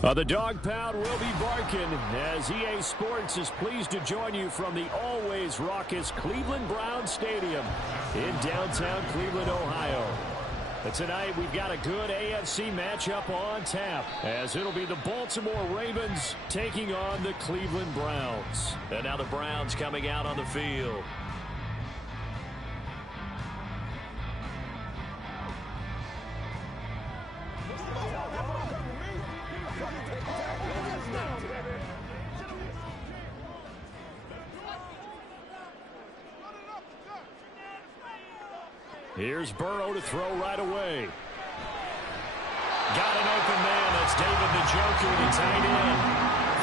The dog pound will be barking as EA Sports is pleased to join you from the always raucous Cleveland Browns Stadium in downtown Cleveland, Ohio. But tonight we've got a good AFC matchup on tap as it'll be the Baltimore Ravens taking on the Cleveland Browns. And now the Browns coming out on the field. Here's Burrow to throw right away. Got an open man. That's David Njoku, the tight end.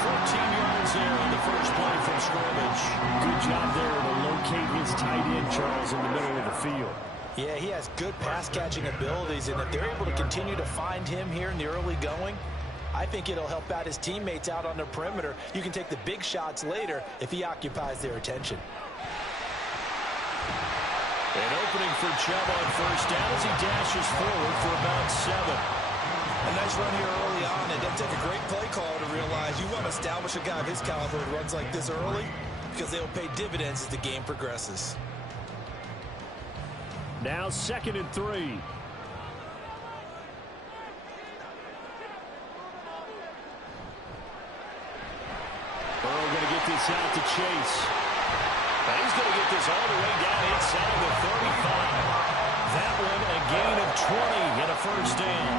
14 yards there on the first play from scrimmage. Good job there to locate his tight end, Charles, in the middle of the field. Yeah, he has good pass-catching abilities, and if they're able to continue to find him here in the early going, I think it'll help out his teammates out on the perimeter. You can take the big shots later if he occupies their attention. An opening for Chubb on first down as he dashes forward for about 7. A nice run here early on. It doesn't take a great play call to realize you want to establish a guy of his caliber who runs like this early because they'll pay dividends as the game progresses. Now 2nd and 3. Burrow going to get this out to Chase. And he's going to get this all the way down inside the 35. That one a gain of 20 and a first down.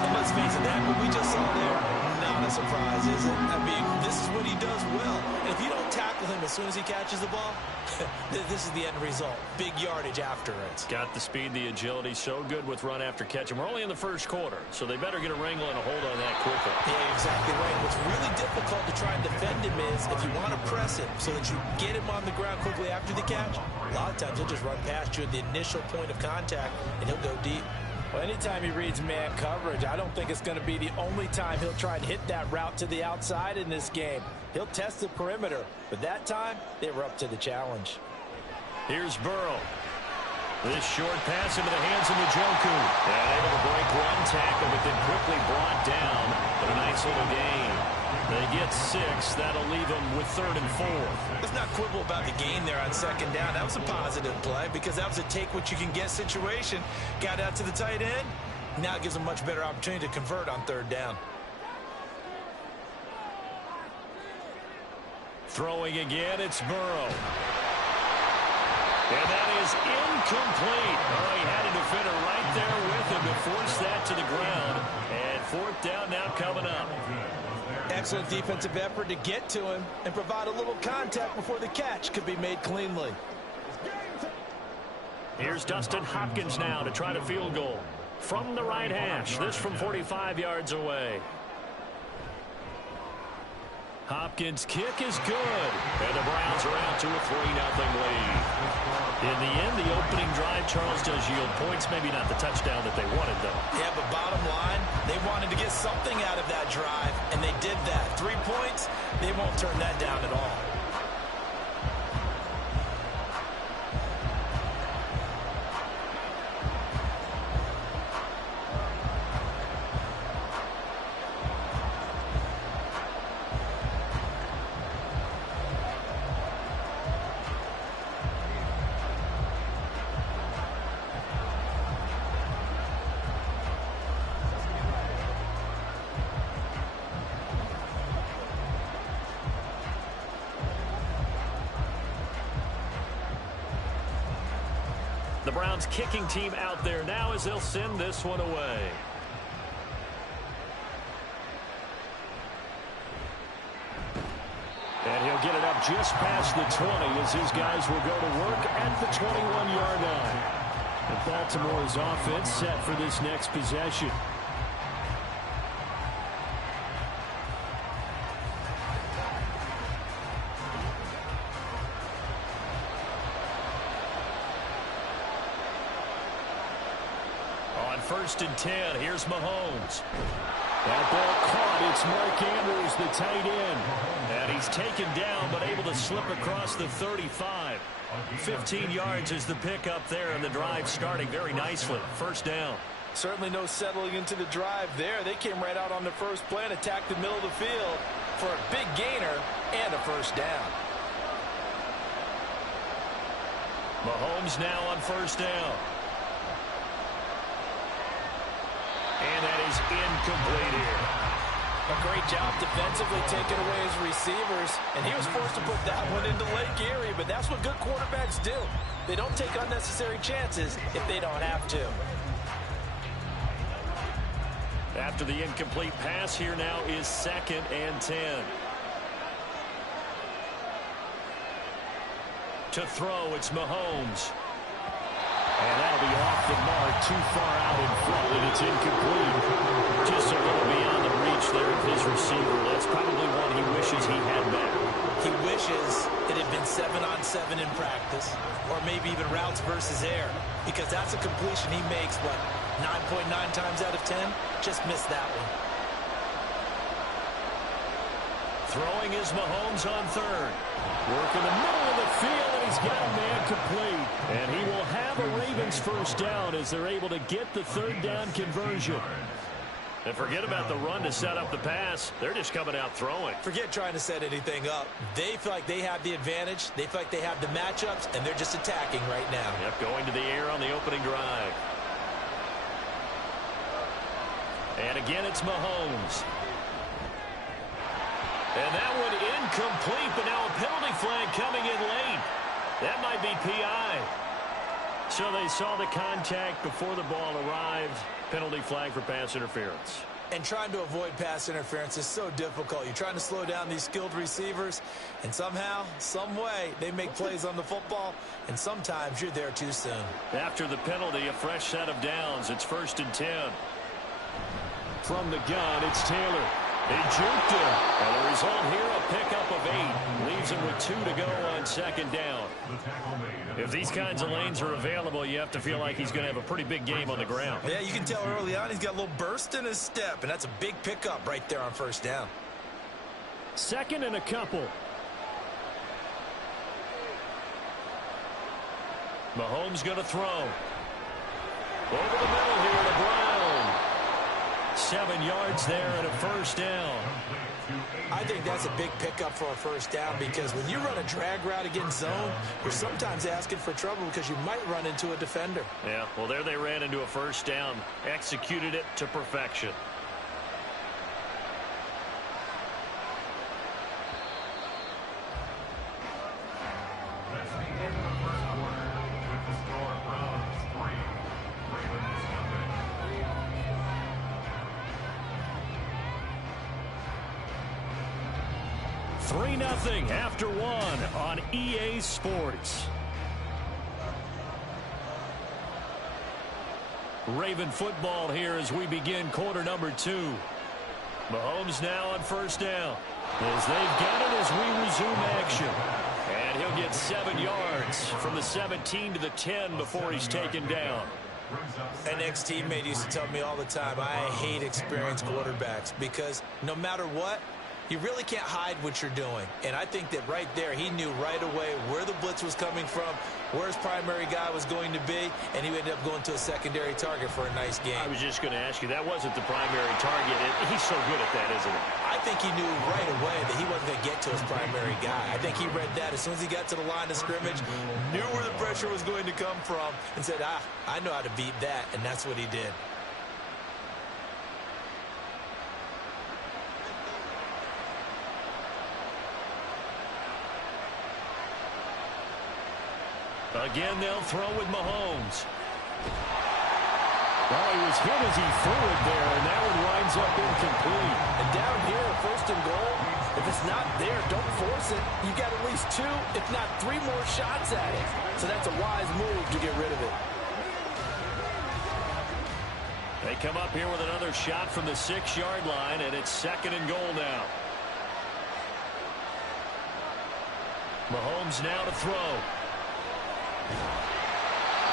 And let's face it, that what we just saw there, not a surprise, is it? I mean, this is what he does well. And if you don't tackle him as soon as he catches the ball, this is the end result. Big yardage after it. Got the speed, the agility, so good with run after catch. And we're only in the first quarter, so they better get a wrangle and a hold on that quickly. Yeah, exactly right. What's really difficult to try and defend him is if you want to press him so that you get him on the ground quickly after the catch, a lot of times he'll just run past you at the initial point of contact, and he'll go deep. Well, anytime he reads man coverage, I don't think it's going to be the only time he'll try and hit that route to the outside in this game. He'll test the perimeter, but that time, they were up to the challenge. Here's Burrow. This short pass into the hands of Njoku. And able to break one tackle, but then quickly brought down. But a nice little gain. They get 6. That'll leave them with 3rd and 4. Let's not quibble about the gain there on 2nd down. That was a positive play because that was a take-what-you-can-get situation. Got out to the tight end. Now it gives them a much better opportunity to convert on 3rd down. Throwing again, it's Burrow. And that is incomplete. Oh, he had a defender right there with him to force that to the ground. And 4th down now coming up. Excellent defensive effort to get to him and provide a little contact before the catch could be made cleanly. Here's Dustin Hopkins now to try to field goal from the right hash. This from 45 yards away. Hopkins' kick is good. And the Browns are out to a 3-0 lead. In the end, the opening drive, Charles, does yield points. Maybe not the touchdown that they wanted, though. Yeah, but bottom line, they wanted to get something out of that drive, and they did that. 3 points, they won't turn that down at all. Browns kicking team out there now as they'll send this one away. And he'll get it up just past the 20 as his guys will go to work at the 21-yard line. And Baltimore's offense set for this next possession. On 1st and 10, here's Mahomes. That ball caught. It's Mark Andrews, the tight end. And he's taken down, but able to slip across the 35. 15 yards is the pickup there, and the drive starting very nicely. 1st down. Certainly no settling into the drive there. They came right out on the first play and attacked the middle of the field for a big gainer and a 1st down. Mahomes now on 1st down. And that is incomplete here. A great job defensively taking away his receivers, and he was forced to put that one into Lake Erie, but that's what good quarterbacks do. They don't take unnecessary chances if they don't have to. After the incomplete pass, here now is 2nd and 10. To throw, it's Mahomes. And that'll be off the mark, too far out in front, and it's incomplete. Just a little beyond the reach there of his receiver. That's probably one he wishes he had back. He wishes it had been 7-on-7 in practice, or maybe even routes versus air, because that's a completion he makes, what, 9.9 times out of 10? Just missed that one. Throwing is Mahomes on 3rd. Work in the middle of the field, and he's got a man complete. And he will have a Ravens 1st down as they're able to get the 3rd down conversion. And forget about the run to set up the pass. They're just coming out throwing. Forget trying to set anything up. They feel like they have the advantage. They feel like they have the matchups, and they're just attacking right now. Yep, going to the air on the opening drive. And again, it's Mahomes. And that one incomplete, but now a penalty flag coming in late. That might be PI. So they saw the contact before the ball arrived. Penalty flag for pass interference. And trying to avoid pass interference is so difficult. You're trying to slow down these skilled receivers, and somehow, some way, they make plays on the football, and sometimes you're there too soon. After the penalty, a fresh set of downs. It's 1st and 10. From the gun, it's Taylor. He juked him. And the result here, a pickup of 8. Leaves him with 2 to go on 2nd down. If these kinds of lanes are available, you have to feel like he's going to have a pretty big game on the ground. Yeah, you can tell early on he's got a little burst in his step, and that's a big pickup right there on 1st down. 2nd and a couple. Mahomes going to throw. Over the middle here to Brown. 7 yards there and a 1st down. I think that's a big pickup for a 1st down, because when you run a drag route against zone, you're sometimes asking for trouble because you might run into a defender. Yeah, well, there they ran into a 1st down. Executed it to perfection. Nothing after 1 on EA Sports. Raven football here as we begin quarter number 2. Mahomes now on 1st down. As they've got it as we resume action. And he'll get 7 yards from the 17 to the 10 before he's taken down. An ex-teammate used to tell me all the time, I hate experienced quarterbacks, because no matter what, you really can't hide what you're doing. And I think that right there, he knew right away where the blitz was coming from, where his primary guy was going to be, and he ended up going to a secondary target for a nice game. I was just going to ask you, that wasn't the primary target. He's so good at that, isn't he? I think he knew right away that he wasn't going to get to his primary guy. I think he read that as soon as he got to the line of scrimmage, knew where the pressure was going to come from, and said, I know how to beat that, and that's what he did. Again, they'll throw with Mahomes. Well, he was hit as he threw it there, and that one winds up incomplete. And down here, first and goal, if it's not there, don't force it. You got at least 2, if not 3 more shots at it. So that's a wise move to get rid of it. They come up here with another shot from the 6-yard line, and it's second and goal now. Mahomes now to throw.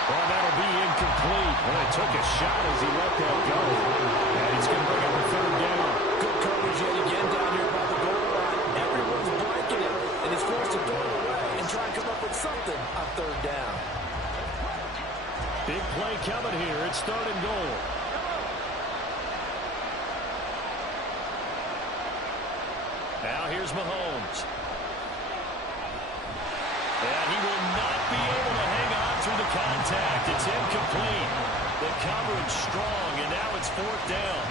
Well, that'll be incomplete. Well, he took a shot as he let that go. And he's going to bring up a third down. Good coverage yet again down here by the goal line. Everyone's blanketed, and he's forced to throw it away and try and come up with something on third down. Big play coming here. It's third and goal. Now here's Mahomes. And he will not be able to hang on through the contact. It's incomplete. The coverage strong, and now it's fourth down.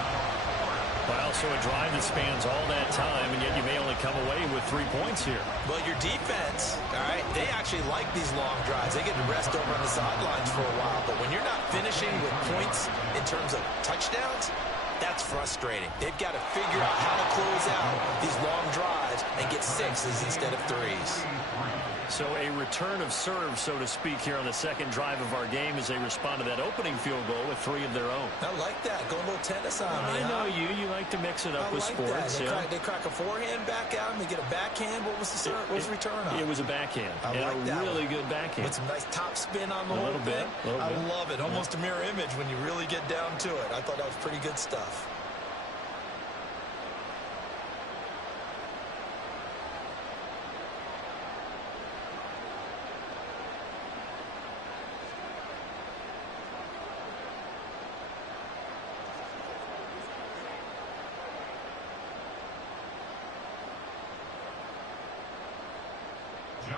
Well, so a drive that spans all that time, and yet you may only come away with 3 points here. Well, your defense, all right, they actually like these long drives. They get to rest over on the sidelines for a while. But when you're not finishing with points in terms of touchdowns, that's frustrating. They've got to figure out how to close out these long drives and get 6s instead of 3s. So a return of serve, so to speak, here on the second drive of our game as they respond to that opening field goal with 3 of their own. I like that. Go a little tennis on me. I know you. You like to mix it up with sports. They crack a forehand back out and they get a backhand. What was the serve? What was the return on? It was a backhand. I like that. A really good backhand. With some nice top spin on the whole thing. I love it. Almost a mirror image when you really get down to it. I thought that was pretty good stuff.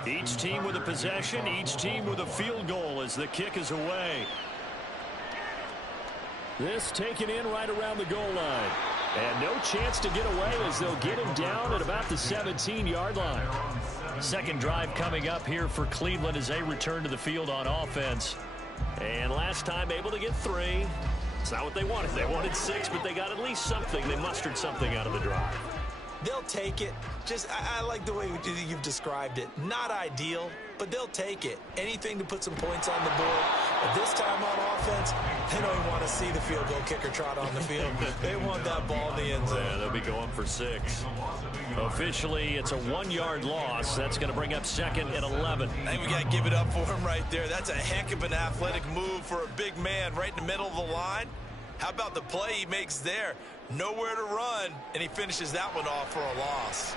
Each team with a possession, each team with a field goal as the kick is away. This taken in right around the goal line. And no chance to get away as they'll get him down at about the 17-yard line. Second drive coming up here for Cleveland as they return to the field on offense. And last time able to get 3. It's not what they wanted. They wanted 6, but they got at least something. They mustered something out of the drive. They'll take it. I like the way you've described it. Not ideal, but they'll take it. Anything to put some points on the board. But this time on offense, they don't even want to see the field goal kicker trot on the field. They want that ball in the end zone. Yeah, they'll be going for 6. Officially, it's a 1-yard loss. That's going to bring up second and 11. I think we got to give it up for him right there. That's a heck of an athletic move for a big man right in the middle of the line. How about the play he makes there? Nowhere to run, and he finishes that one off for a loss.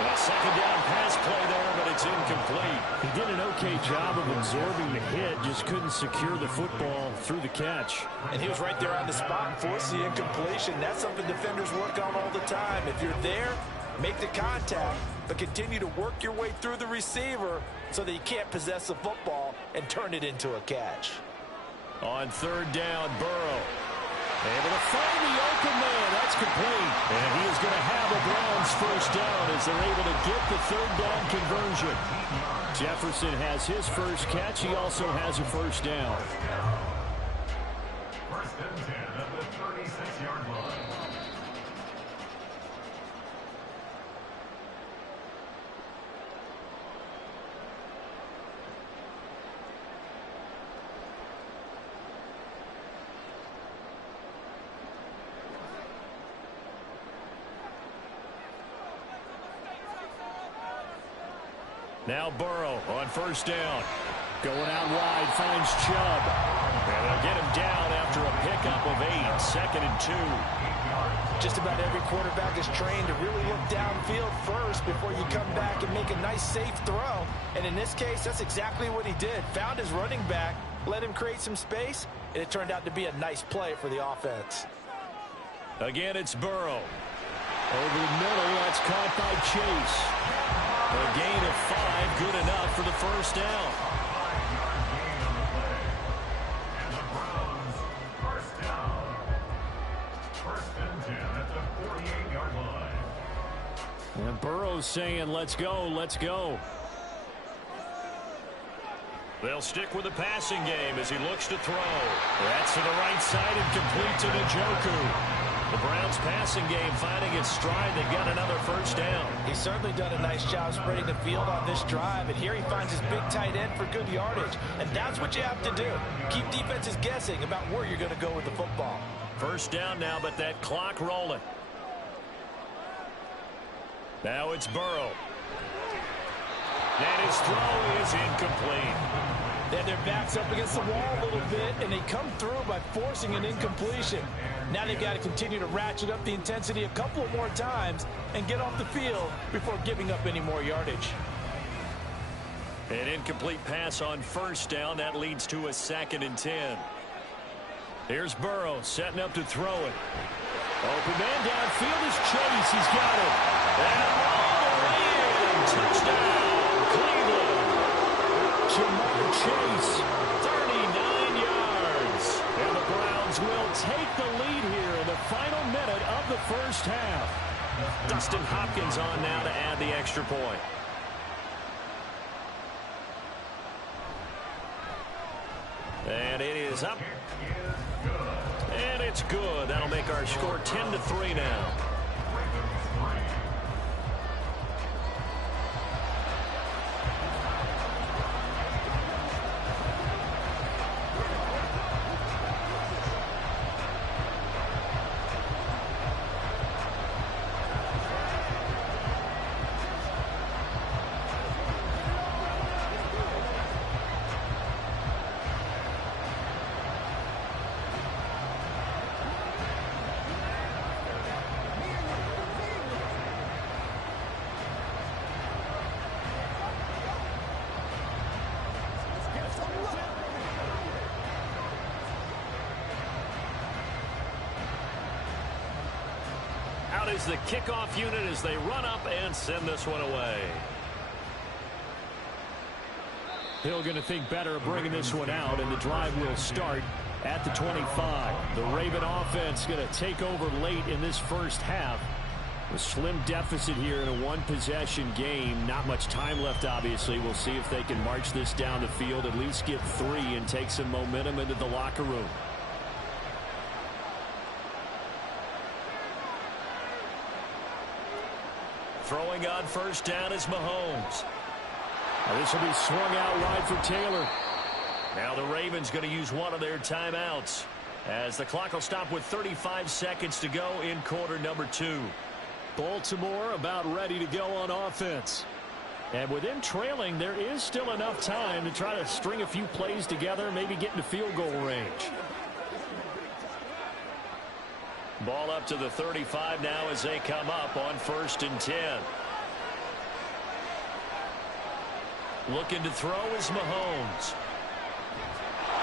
A second down pass play there, but it's incomplete. He did an okay job of absorbing the hit, just couldn't secure the football through the catch. And he was right there on the spot and forced the incompletion. That's something defenders work on all the time. If you're there, make the contact, but continue to work your way through the receiver so that you can't possess the football and turn it into a catch. On third down, Burrow. Able to find the open man. That's complete. And he is going to have a Browns first down as they're able to get the third down conversion. Jefferson has his first catch. He also has a first down. First and 10 at the 36-yard line. Now Burrow on first down. Going out wide, finds Chubb. And they'll get him down after a pickup of 8. Second and 2. Just about every quarterback is trained to really look downfield first before you come back and make a nice, safe throw. And in this case, that's exactly what he did. Found his running back, let him create some space, and it turned out to be a nice play for the offense. Again, it's Burrow. Over the middle, that's caught by Chase. A gain of 5, good enough for the first down. 5-yard gain on the play. And the Browns first down. First and 10 at the 48-yard line. And Burrow's saying, let's go, let's go. They'll stick with the passing game as he looks to throw. That's to the right side and complete to Njoku. The Browns passing game finding its stride. They've got another first down. He's certainly done a nice job spreading the field on this drive, and here he finds his big tight end for good yardage. And that's what you have to do. Keep defenses guessing about where you're going to go with the football. First down now, but that clock rolling. Now it's Burrow. And his throw is incomplete. They have their backs up against the wall a little bit, and they come through by forcing an incompletion. Now they've got to continue to ratchet up the intensity a couple of more times and get off the field before giving up any more yardage. An incomplete pass on first down. That leads to a 2nd and 10. Here's Burrow setting up to throw it. Open man downfield is Chase. He's got it. And all the way in. Touchdown, Cleveland. Jamar Chase, 39 yards. And the Browns will take the lead here in the final minute of the first half. Dustin Hopkins on now to add the extra point. And it is up. And it's good. That'll make our score 10-3 now. Out is the kickoff unit as they run up and send this one away. Hill going to think better of bringing this one out, and the drive will start at the 25. The Raven offense going to take over late in this first half. A slim deficit here in a one-possession game. Not much time left, obviously. We'll see if they can march this down the field, at least get 3 and take some momentum into the locker room. Throwing on first down is Mahomes. Now this will be swung out wide for Taylor. Now the Ravens going to use one of their timeouts as the clock will stop with 35 seconds to go in quarter number 2. Baltimore about ready to go on offense. And with them trailing, there is still enough time to try to string a few plays together, maybe get into field goal range. Ball up to the 35 now as they come up on 1st and 10. Looking to throw is Mahomes.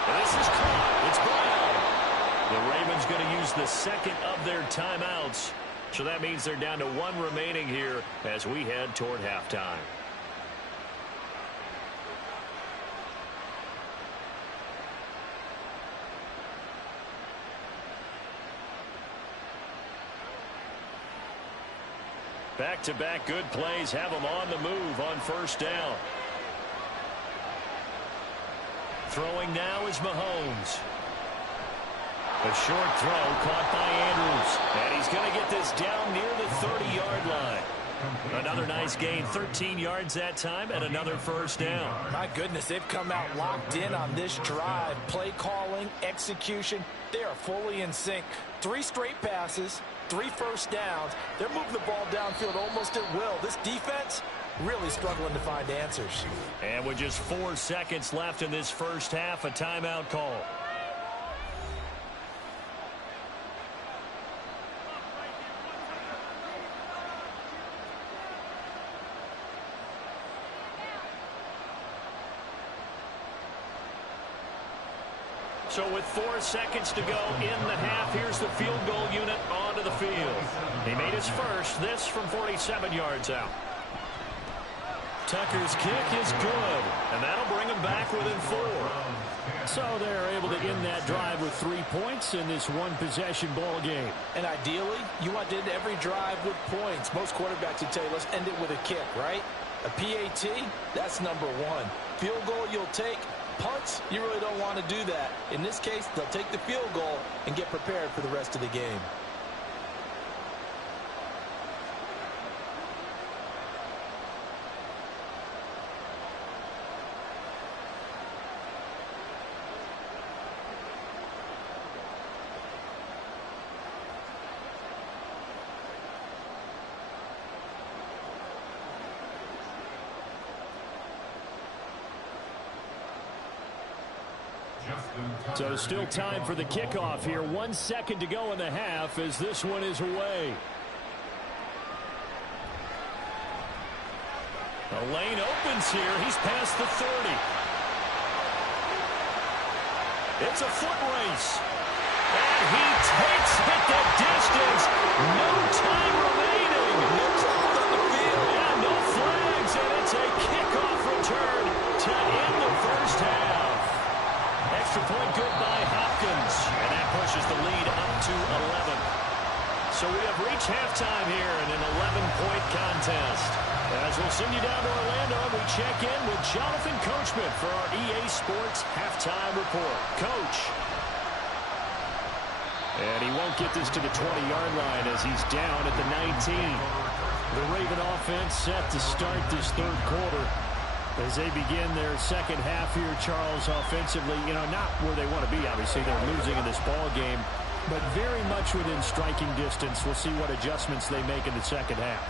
And this is caught. It's Brown. The Ravens going to use the second of their timeouts. So that means they're down to 1 remaining here as we head toward halftime. Back-to-back good plays have them on the move on first down. Throwing now is Mahomes. A short throw caught by Andrews. And he's going to get this down near the 30-yard line. Another nice gain, 13 yards that time, and another first down. My goodness, they've come out locked in on this drive. Play calling, execution, they are fully in sync. 3 straight passes, 3 first downs. They're moving the ball downfield almost at will. This defense really struggling to find answers. And with just 4 seconds left in this first half, a timeout call. So with 4 seconds to go in the half, here's the field goal unit onto the field. He made his first, this from 47 yards out. Tucker's kick is good, and that'll bring him back within 4. So they're able to end that drive with 3 points in this one-possession ball game. And ideally, you want to end every drive with points. Most quarterbacks would tell you, let's end it with a kick, right? A PAT, that's number 1. Field goal you'll take, punts, you really don't want to do that. In this case, they'll take the field goal and get prepared for the rest of the game. So still time for the kickoff here. 1 second to go in the half as this one is away. The lane opens here. He's past the 30. It's a foot race. And he takes it the distance. No time remaining. No clock on the field. Yeah, no flags. And it's a kickoff return to end the first half. Extra point good by Hopkins, and that pushes the lead up to 11. So we have reached halftime here in an 11-point contest. As we'll send you down to Orlando, we check in with Jonathan Coachman for our EA Sports Halftime Report. Coach. And he won't get this to the 20-yard line as he's down at the 19. The Raven offense set to start this third quarter. As they begin their second half here, Charles, offensively, not where they want to be. Obviously, they're losing in this ball game, but very much within striking distance. We'll see what adjustments they make in the second half.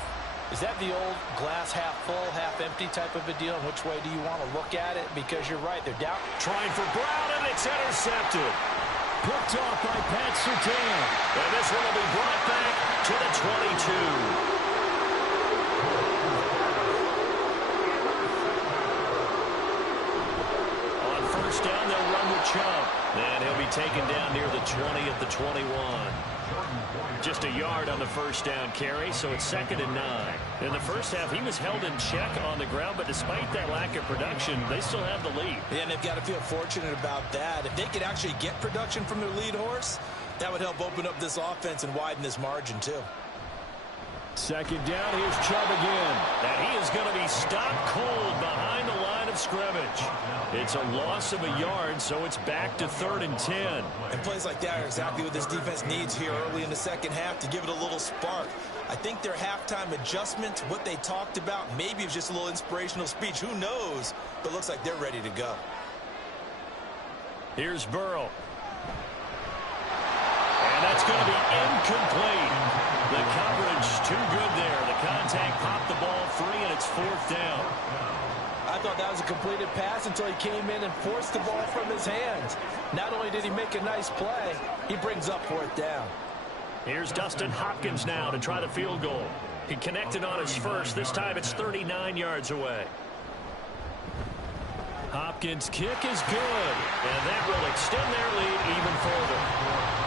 Is that the old glass half full, half empty type of a deal? And which way do you want to look at it? Because you're right, they're down. Trying for Brown, and it's intercepted. Picked off by Pat Surtain. And this one will be brought back to the 22. Down, they'll run with Chubb. And he'll be taken down near the 20 at the 21. Just a yard on the first down carry, so it's 2nd and 9. In the first half, he was held in check on the ground, but despite that lack of production, they still have the lead. Yeah, and they've got to feel fortunate about that. If they could actually get production from their lead horse, that would help open up this offense and widen this margin, too. 2nd down, here's Chubb again. And he is going to be stopped cold behind the line of scrimmage. It's a loss of a yard, so it's back to 3rd and 10. And plays like that are exactly what this defense needs here early in the second half to give it a little spark. I think their halftime adjustment, what they talked about, maybe it was just a little inspirational speech. Who knows? But looks like they're ready to go. Here's Burrow. And that's going to be incomplete. The coverage too good there. The contact popped the ball free, and it's 4th down. I thought that was a completed pass until he came in and forced the ball from his hands. Not only did he make a nice play, he brings up 4th down. Here's Dustin Hopkins now to try the field goal. He connected on his first. This time it's 39 yards away. Hopkins' kick is good, and that will extend their lead even further.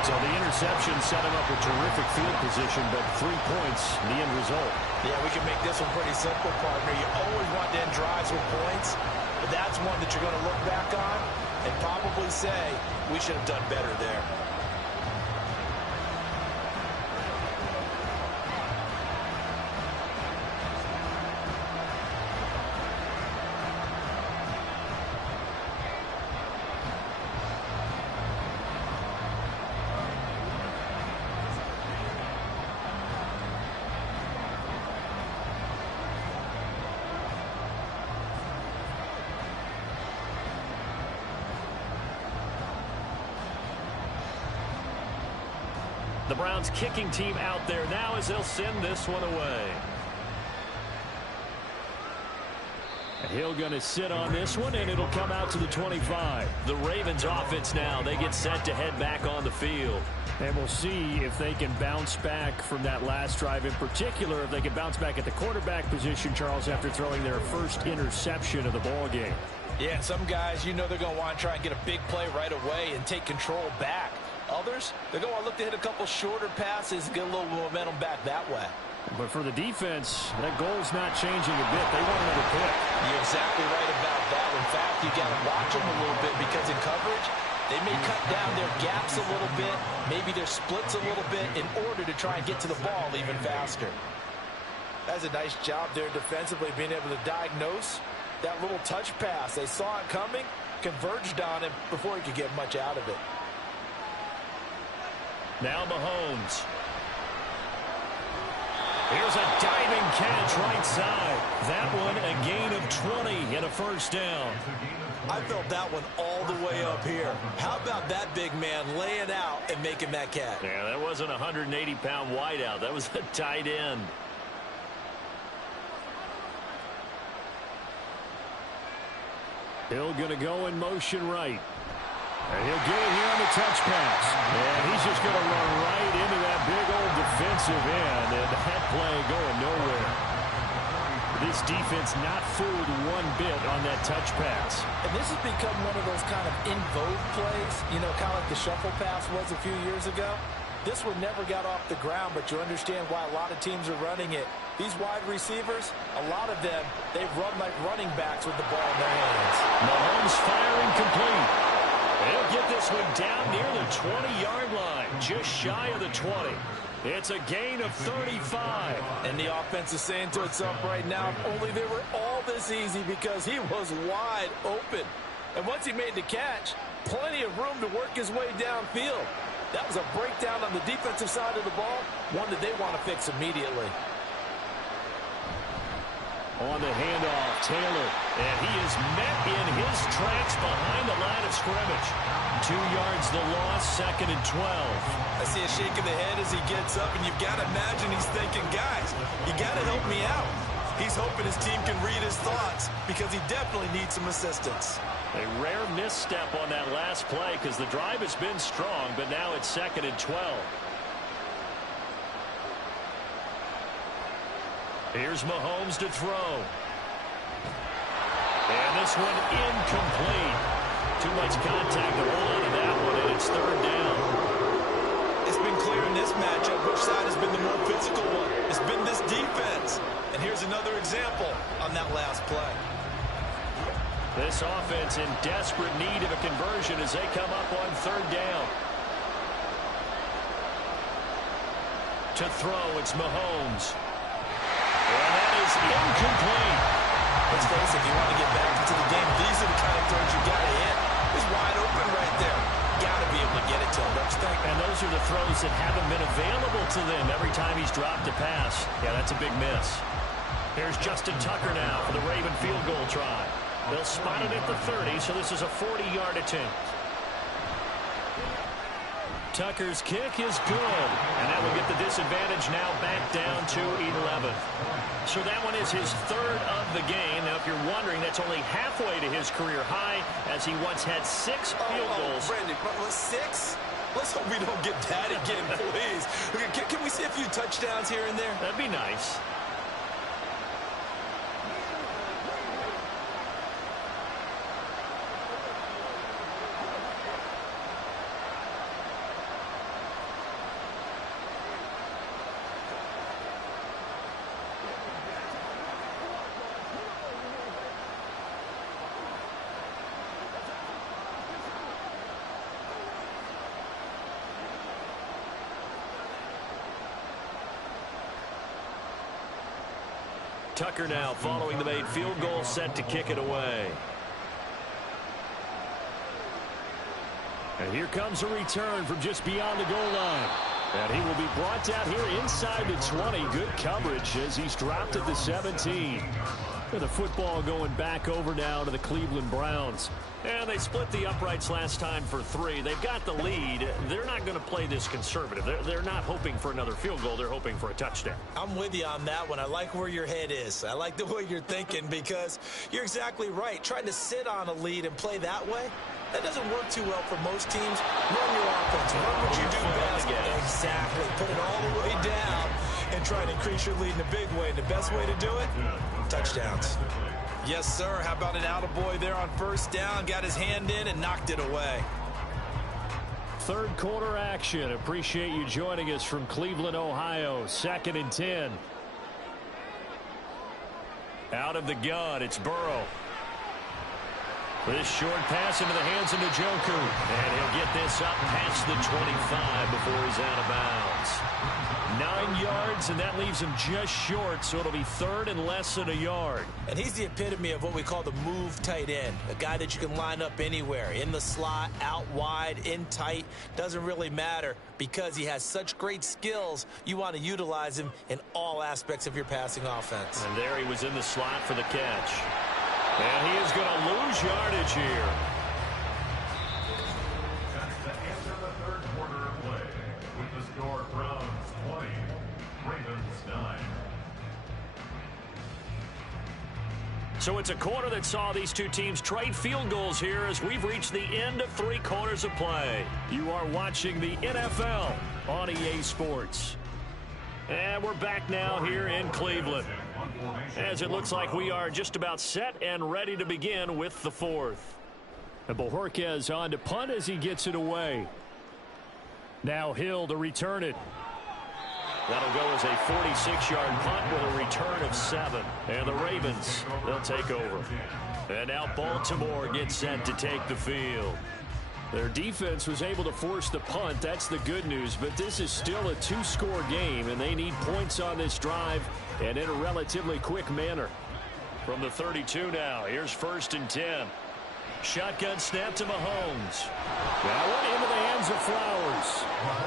So the interception set him up with terrific field position, but 3 points, the end result. Yeah, we can make this one pretty simple, partner. You always want to end drives with points, but that's one that you're going to look back on and probably say, we should have done better there. The Browns kicking team out there now as they'll send this one away. Hill going to sit on this one, and it'll come out to the 25. The Ravens offense now, they get set to head back on the field. And we'll see if they can bounce back from that last drive, in particular if they can bounce back at the quarterback position, Charles, after throwing their first interception of the ball game. Yeah, some guys, they're going to want to try and get a big play right away and take control back. Others, they're going to look to hit a couple shorter passes and get a little momentum back that way. But for the defense, that goal's not changing a bit. They want another pick. You're exactly right about that. In fact, you got to watch them a little bit because in coverage, they may cut down their gaps a little bit, maybe their splits a little bit in order to try and get to the ball even faster. That's a nice job there defensively, being able to diagnose that little touch pass. They saw it coming, converged on him before he could get much out of it. Now Mahomes. Here's a diving catch right side. That one a gain of 20 and a first down. I felt that one all the way up here. How about that big man laying out and making that catch? Yeah, that wasn't a 180-pound wideout. That was a tight end. Hill going to go in motion right. And he'll get it here on the touch pass. And he's just going to run right into that big old defensive end. And that play going nowhere. This defense not fooled one bit on that touch pass. And this has become one of those kind of in vogue plays, you know, kind of like the shuffle pass was a few years ago. This one never got off the ground, but you understand why a lot of teams are running it. These wide receivers, a lot of them, they run like running backs with the ball in their hands. Mahomes firing complete. They'll get this one down near the 20-yard line, just shy of the 20. It's a gain of 35. And the offense is saying to itself right now, if only they were all this easy, because he was wide open. And once he made the catch, plenty of room to work his way downfield. That was a breakdown on the defensive side of the ball, one that they want to fix immediately. On the handoff, Taylor, and he is met in his tracks behind the line of scrimmage. 2 yards the loss, 2nd and 12. I see a shake of the head as he gets up, and you've got to imagine he's thinking, guys, you got to help me out. He's hoping his team can read his thoughts because he definitely needs some assistance. A rare misstep on that last play because the drive has been strong, but now it's 2nd and 12. Here's Mahomes to throw. And this one incomplete. Too much contact to hold on to that one, and it's 3rd down. It's been clear in this matchup which side has been the more physical one. It's been this defense. And here's another example on that last play. This offense in desperate need of a conversion as they come up on 3rd down. To throw, it's Mahomes. And that is incomplete. Let's face it, if you want to get back into the game, these are the kind of throws you got to hit. It's wide open right there. Got to be able to get it to him, don't you think? And those are the throws that haven't been available to them every time he's dropped a pass. Yeah, that's a big miss. Here's Justin Tucker now for the Raven field goal try. They'll spot it at the 30, so this is a 40-yard attempt. Tucker's kick is good, and that will get the disadvantage now back down to 11. So that one is his 3rd of the game. Now, if you're wondering, that's only halfway to his career high, as he once had 6 field goals. Brandon, 6? Let's hope we don't get that again, please. Can we see a few touchdowns here and there? That'd be nice. Tucker now following the made field goal, set to kick it away. And here comes a return from just beyond the goal line. And he will be brought down here inside the 20. Good coverage as he's dropped at the 17. With the football going back over now to the Cleveland Browns. And they split the uprights last time for 3. They've got the lead. They're not going to play this conservative. They're not hoping for another field goal. They're hoping for a touchdown. I'm with you on that one. I like where your head is. I like the way you're thinking because you're exactly right. Trying to sit on a lead and play that way, that doesn't work too well for most teams. Run your offense. Run what you do best. Exactly. Put it all the way down and try to increase your lead in a big way. And the best way to do it? Touchdowns. Yes, sir. How about an attaboy there on 1st down? Got his hand in and knocked it away. 3rd quarter action. Appreciate you joining us from Cleveland, Ohio. 2nd and 10. Out of the gun, it's Burrow. This short pass into the hands of Njoku. And he'll get this up past the 25 before he's out of bounds. 9 yards yards, and that leaves him just short, so it'll be third and less than a yard. And he's the epitome of what we call the move tight end, a guy that you can line up anywhere, in the slot, out wide, in tight, doesn't really matter because he has such great skills. You want to utilize him in all aspects of your passing offense. And there he was in the slot for the catch. And he is going to lose yardage here. That's the end of the third quarter of play. With the score, Browns 20, Ravens 9. So it's a quarter that saw these two teams trade field goals here as we've reached the end of 3 quarters of play. You are watching the NFL on EA Sports. And we're back now here in Cleveland, as it looks like we are just about set and ready to begin with the fourth. And Bojorquez on to punt as he gets it away. Now Hill to return it. That'll go as a 46-yard punt with a return of 7. And the Ravens, they'll take over. And now Baltimore gets set to take the field. Their defense was able to force the punt. That's the good news. But this is still a 2-score game, and they need points on this drive and in a relatively quick manner. From the 32 now, here's 1st and 10. Shotgun snap to Mahomes. That one into the hands of Flowers.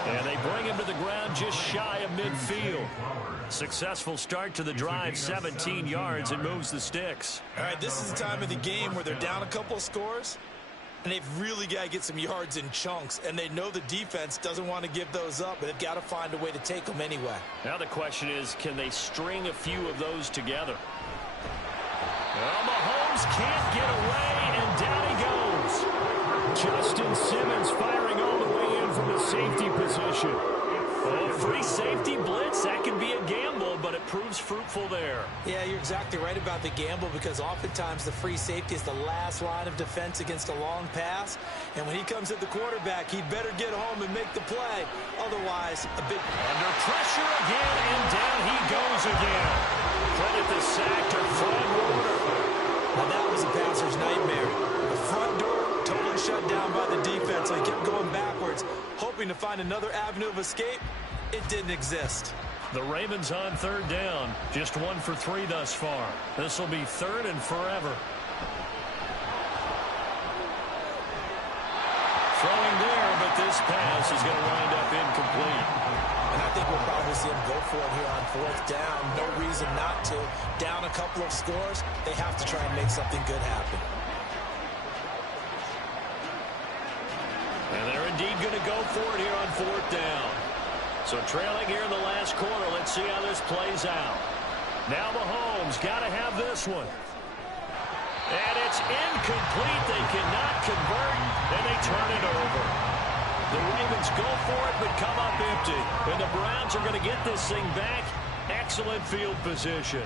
And they bring him to the ground just shy of midfield. Successful start to the drive, 17 yards, and moves the sticks. All right, this is the time of the game where they're down a couple of scores, and they've really got to get some yards in chunks, and they know the defense doesn't want to give those up, but they've got to find a way to take them anyway. Now the question is, can they string a few of those together? Well, Mahomes can't get away, and down he goes. Justin Simmons firing all the way in from the safety position. Oh, free safety blitz, that can be a gamble, but it proves fruitful there. Yeah, you're exactly right about the gamble because oftentimes the free safety is the last line of defense against a long pass. And when he comes at the quarterback, he'd better get home and make the play. Otherwise, a big... Under pressure again, and down he goes again. Credit the sack to Fred Warner. Now that was a passer's nightmare. The front door totally shut down by the defense. So he kept going backwards, hoping to find another avenue of escape. It didn't exist. The Ravens on 3rd down. Just 1 for 3 thus far. This will be 3rd and forever. Throwing there, but this pass is going to wind up incomplete. And I think we'll probably see him go for it here on 4th down. No reason not to. Down a couple of scores, they have to try and make something good happen. And they're indeed going to go for it here on 4th down. So trailing here in the last quarter, let's see how this plays out. Now Mahomes got to have this one. And it's incomplete. They cannot convert, and they turn it over. The Ravens go for it, but come up empty. And the Browns are going to get this thing back. Excellent field position.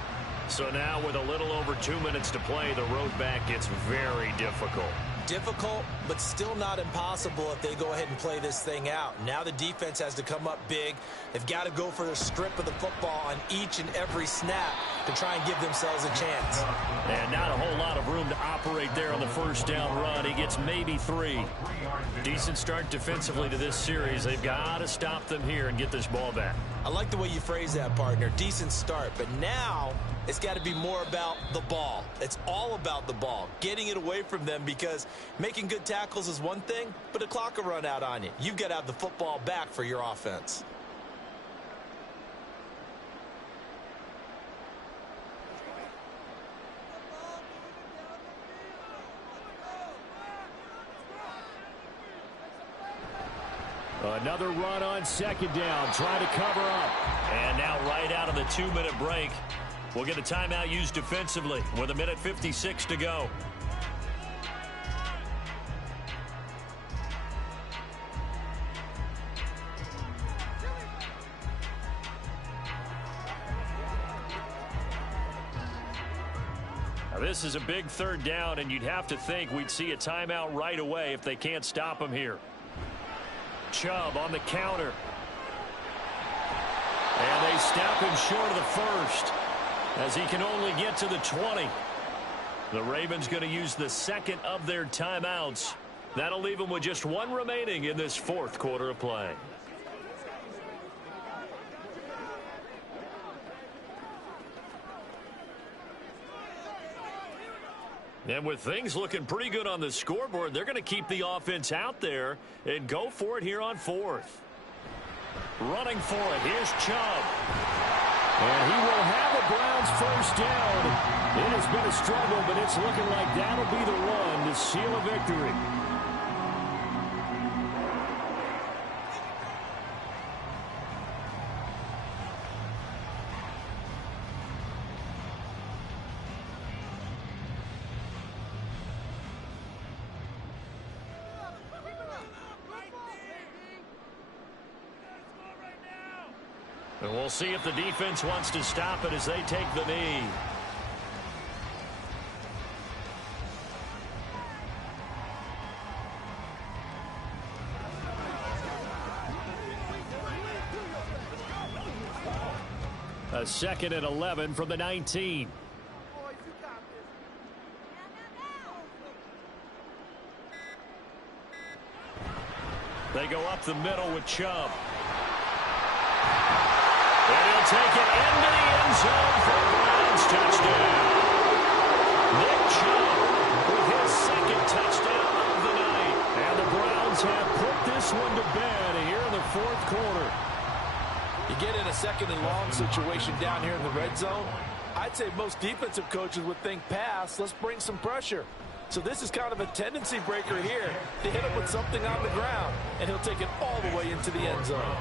So now with a little over 2 minutes to play, the road back gets very difficult. Difficult, but still not impossible if they go ahead and play this thing out. Now the defense has to come up big. They've got to go for the strip of the football on each and every snap to try and give themselves a chance. And not a whole lot of room to operate there on the 1st down run. He gets maybe 3. Decent start defensively to this series. They've got to stop them here and get this ball back. I like the way you phrase that, partner. Decent start, but now it's got to be more about the ball. It's all about the ball, getting it away from them, because making good tackles is one thing, but the clock will run out on you. You've got to have the football back for your offense. Another run on 2nd down, trying to cover up. And now right out of the 2-minute break, we'll get a timeout used defensively with 1:56 to go. Now this is a big 3rd down, and you'd have to think we'd see a timeout right away if they can't stop them here. Chubb on the counter. And they stop him short of the 1st as he can only get to the 20. The Ravens going to use the 2nd of their timeouts. That'll leave them with just 1 remaining in this 4th quarter of play. And with things looking pretty good on the scoreboard, they're going to keep the offense out there and go for it here on 4th. Running for it, here's Chubb. And he will have a Browns first down. It has been a struggle, but it's looking like that'll be the run to seal a victory. And we'll see if the defense wants to stop it as they take the knee. A 2nd and 11 from the 19. They go up the middle with Chubb. And he'll take it into the end zone for a Browns touchdown. Nick Chubb with his 2nd touchdown of the night. And the Browns have put this one to bed here in the 4th quarter. You get in a 2nd and long situation down here in the red zone. I'd say most defensive coaches would think pass. Let's bring some pressure. So this is kind of a tendency breaker here to hit him with something on the ground. And he'll take it all the way into the end zone.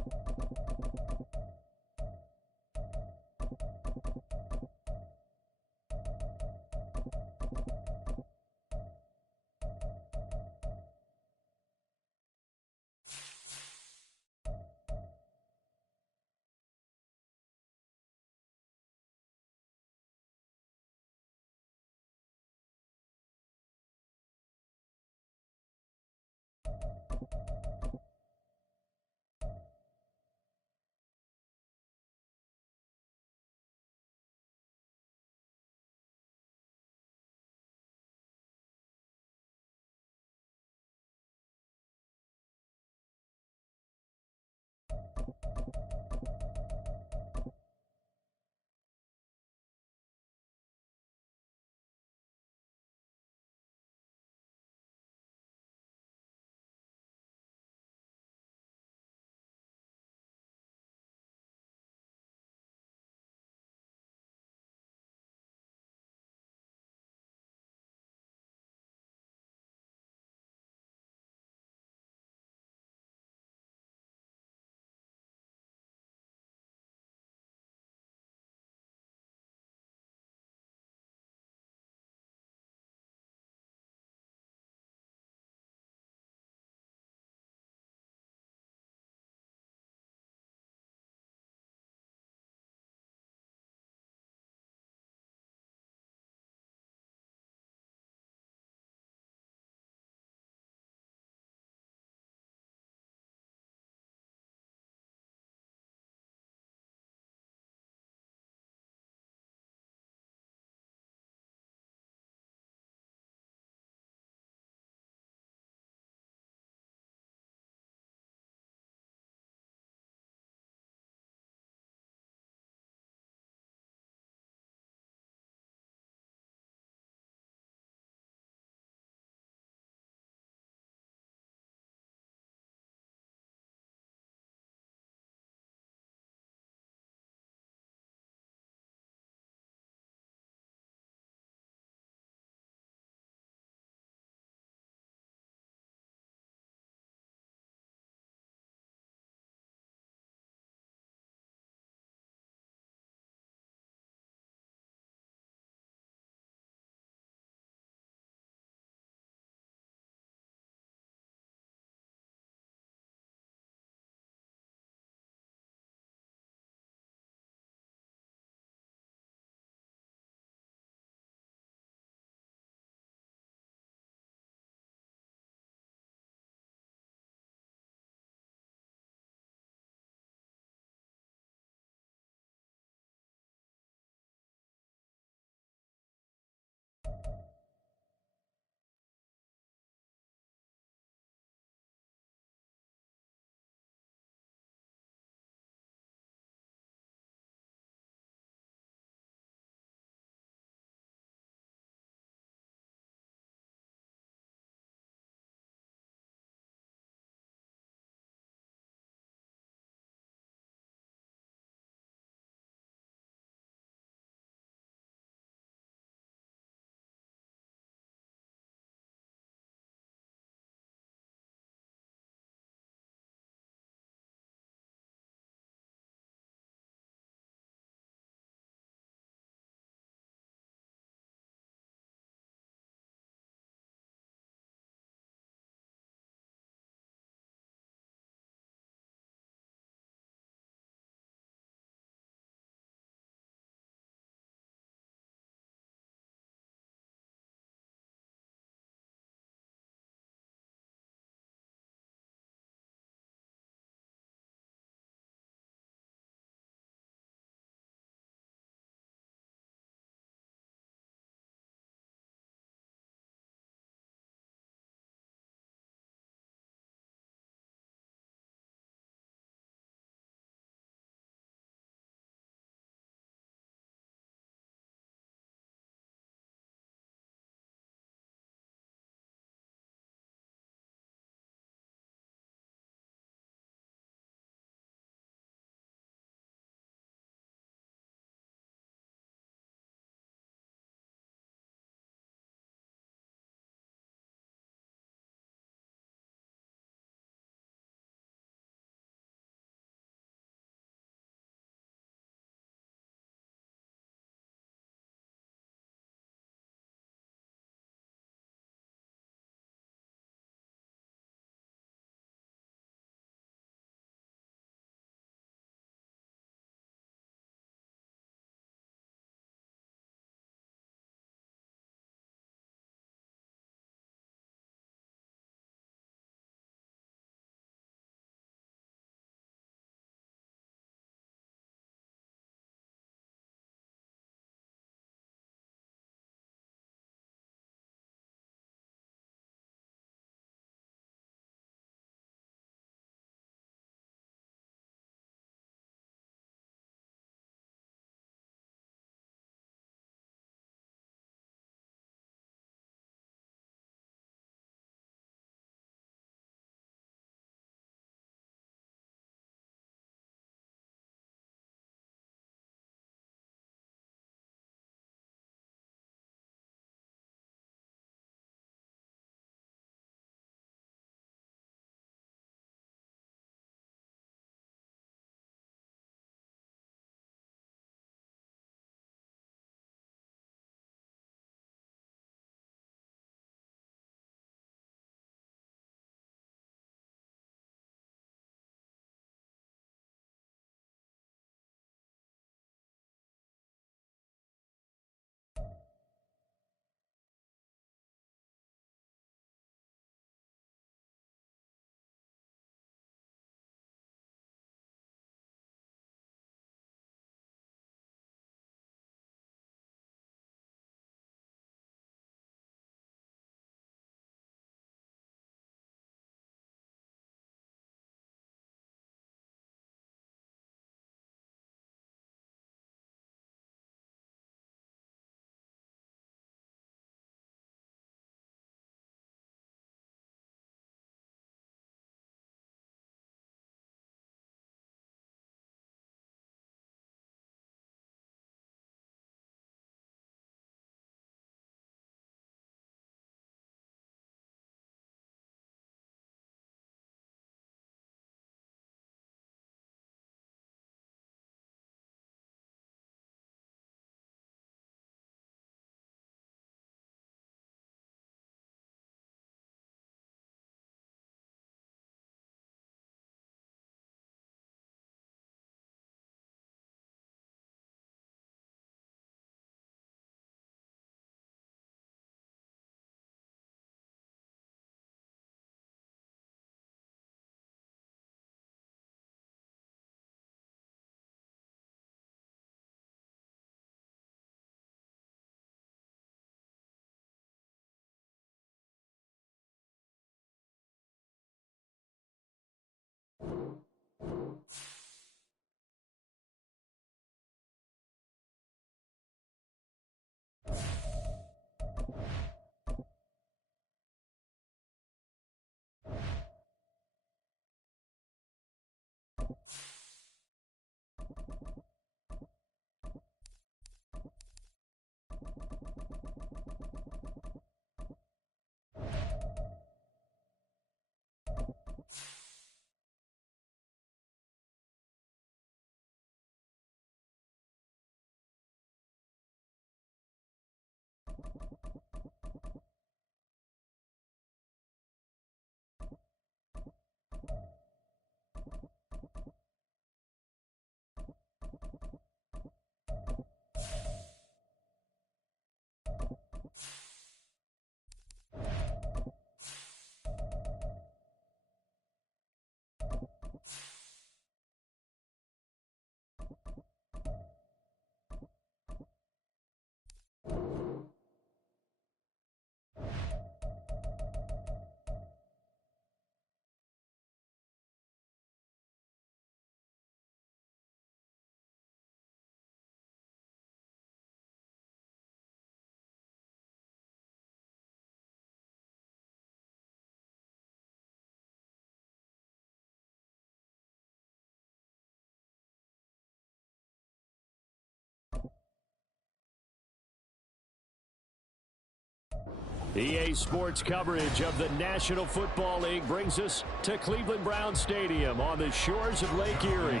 EA Sports coverage of the National Football League brings us to Cleveland Browns Stadium on the shores of Lake Erie.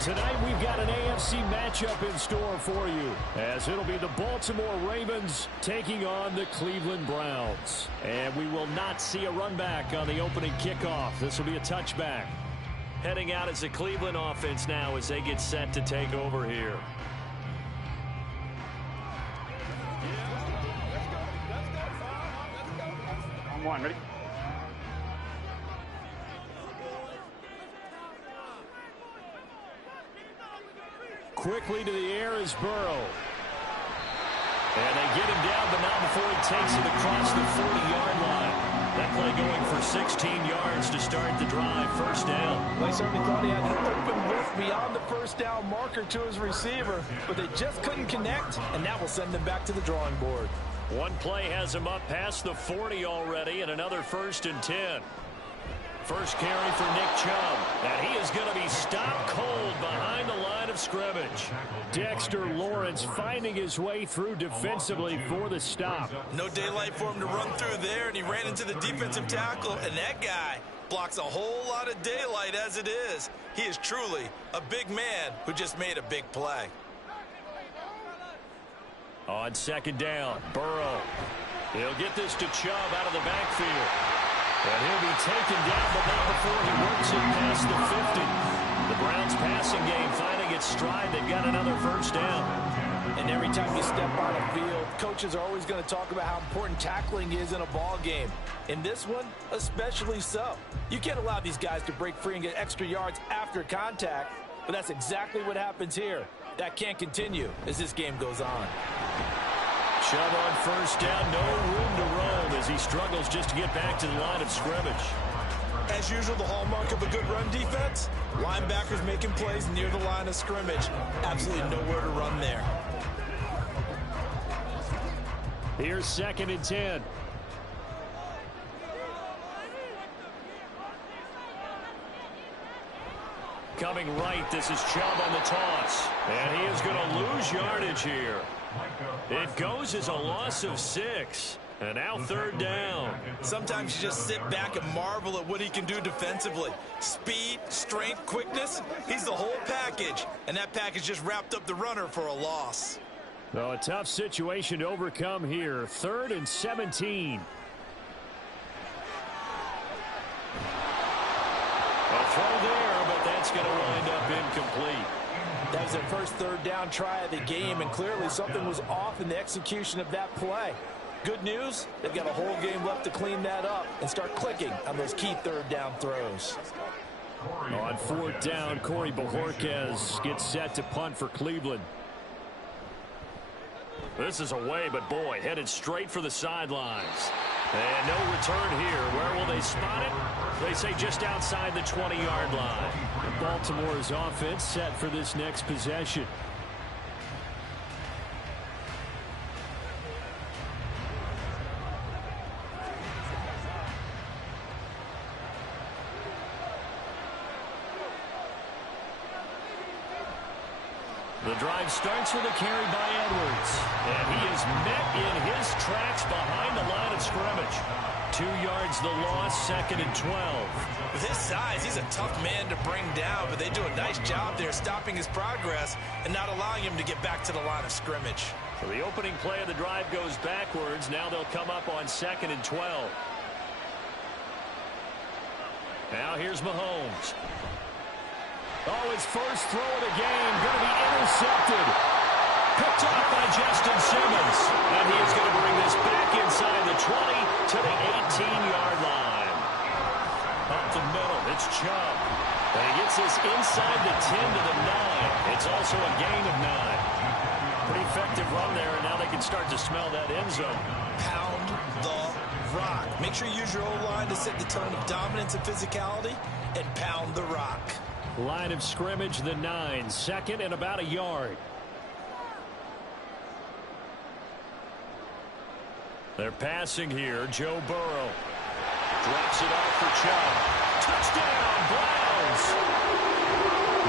Tonight we've got an AFC matchup in store for you, as it'll be the Baltimore Ravens taking on the Cleveland Browns. And we will not see a run back on the opening kickoff. This will be a touchback. Heading out as the Cleveland offense now as they get set to take over here. One, ready? Quickly to the air is Burrow. And they get him down, but not before he takes it across the 40-yard line. That play going for 16 yards to start the drive. First down. They certainly thought he had an open look beyond the first down marker to his receiver, but they just couldn't connect, and that will send them back to the drawing board. One play has him up past the 40 already, and another 1st and 10. First carry for Nick Chubb, and he is going to be stopped cold behind the line of scrimmage. Dexter Lawrence finding his way through defensively for the stop. No daylight for him to run through there, and he ran into the defensive tackle, and that guy blocks a whole lot of daylight as it is. He is truly a big man who just made a big play. On second down, Burrow. He'll get this to Chubb out of the backfield. And he'll be taken down, but not before he works it past the 50. The Browns passing game finding its stride. They've got another first down. And every time you step on a field, coaches are always going to talk about how important tackling is in a ball game. In this one, especially so. You can't allow these guys to break free and get extra yards after contact, but that's exactly what happens here. That can't continue as this game goes on. Chubb on first down, no room to roam as he struggles just to get back to the line of scrimmage. As usual, the hallmark of a good run defense, linebackers making plays near the line of scrimmage. Absolutely nowhere to run there. Here's 2nd and 10. Coming right, this is Chubb on the toss. And he is going to lose yardage here. It goes as a loss of 6. And now 3rd down. Sometimes you just sit back and marvel at what he can do defensively. Speed, strength, quickness, he's the whole package. And that package just wrapped up the runner for a loss. So a tough situation to overcome here. 3rd and 17. A throw there, but that's going to wind up incomplete. That was their first 3rd down try of the game, and clearly something was off in the execution of that play. Good news, they've got a whole game left to clean that up and start clicking on those key 3rd down throws. On 4th down, Corey Bojorquez gets set to punt for Cleveland. This is away, but boy, headed straight for the sidelines. And no return here. Where will they spot it? They say just outside the 20-yard line. Baltimore's offense set for this next possession. The drive starts with a carry by Edwards. And he is met in his tracks behind the line of scrimmage. 2 yards the loss, 2nd and 12. With his size, he's a tough man to bring down, but they do a nice job there stopping his progress and not allowing him to get back to the line of scrimmage. So the opening play of the drive goes backwards. Now they'll come up on 2nd and 12. Now here's Mahomes. Oh, his first throw of the game going to be intercepted. Picked off by Justin Simmons. And he is going to bring this back inside the 20 to the 18-yard line. Up the middle, it's Chubb. And he gets this inside the 10 to the 9. It's also a gain of 9. Pretty effective run there, and now they can start to smell that end zone. Pound the rock. Make sure you use your O-line to set the tone of dominance and physicality, and pound the rock. Line of scrimmage, the 9. 2nd and about a yard. They're passing here. Joe Burrow drops it off for Chubb. Touchdown, Browns!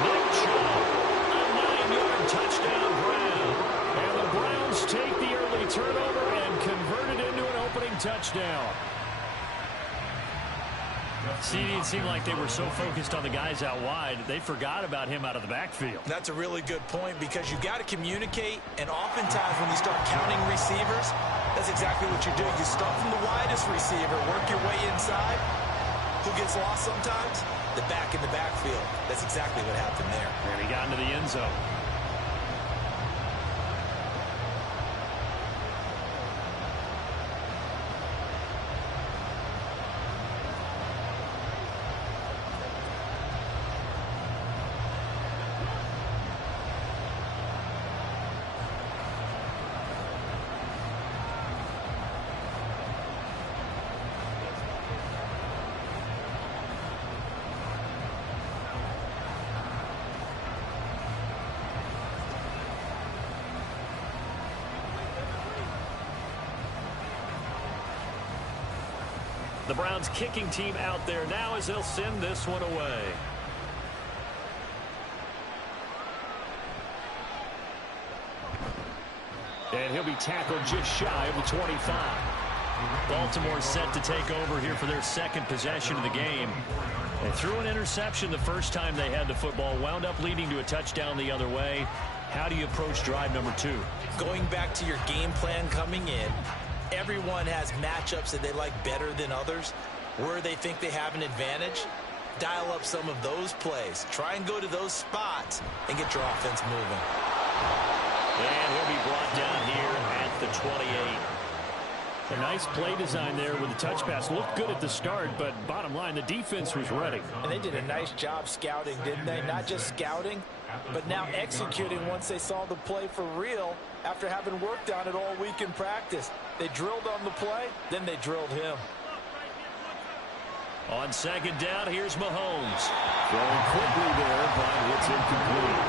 Nick Chubb, a 9-yard touchdown Brown. And the Browns take the early turnover and convert it into an opening touchdown. See, it seemed like they were so focused on the guys out wide, they forgot about him out of the backfield. That's a really good point because you got to communicate, and oftentimes when you start counting receivers, that's exactly what you do. You start from the widest receiver, work your way inside. Who gets lost sometimes? The back in the backfield. That's exactly what happened there. And he got into the end zone. The Browns kicking team out there now as they'll send this one away. And he'll be tackled just shy of the 25. Baltimore set to take over here for their second possession of the game. They threw an interception the first time they had the football, wound up leading to a touchdown the other way. How do you approach drive number 2? Going back to your game plan coming in, everyone has matchups that they like better than others, where they think they have an advantage. Dial up some of those plays. Try and go to those spots and get your offense moving. And he'll be brought down here at the 28. A nice play design there with the touch pass. Looked good at the start, but bottom line, the defense was ready. And they did a nice job scouting, didn't they? Not just scouting, but now executing once they saw the play for real after having worked on it all week in practice. They drilled on the play, then they drilled him. On second down, here's Mahomes. Throwing quickly there, but it's incomplete.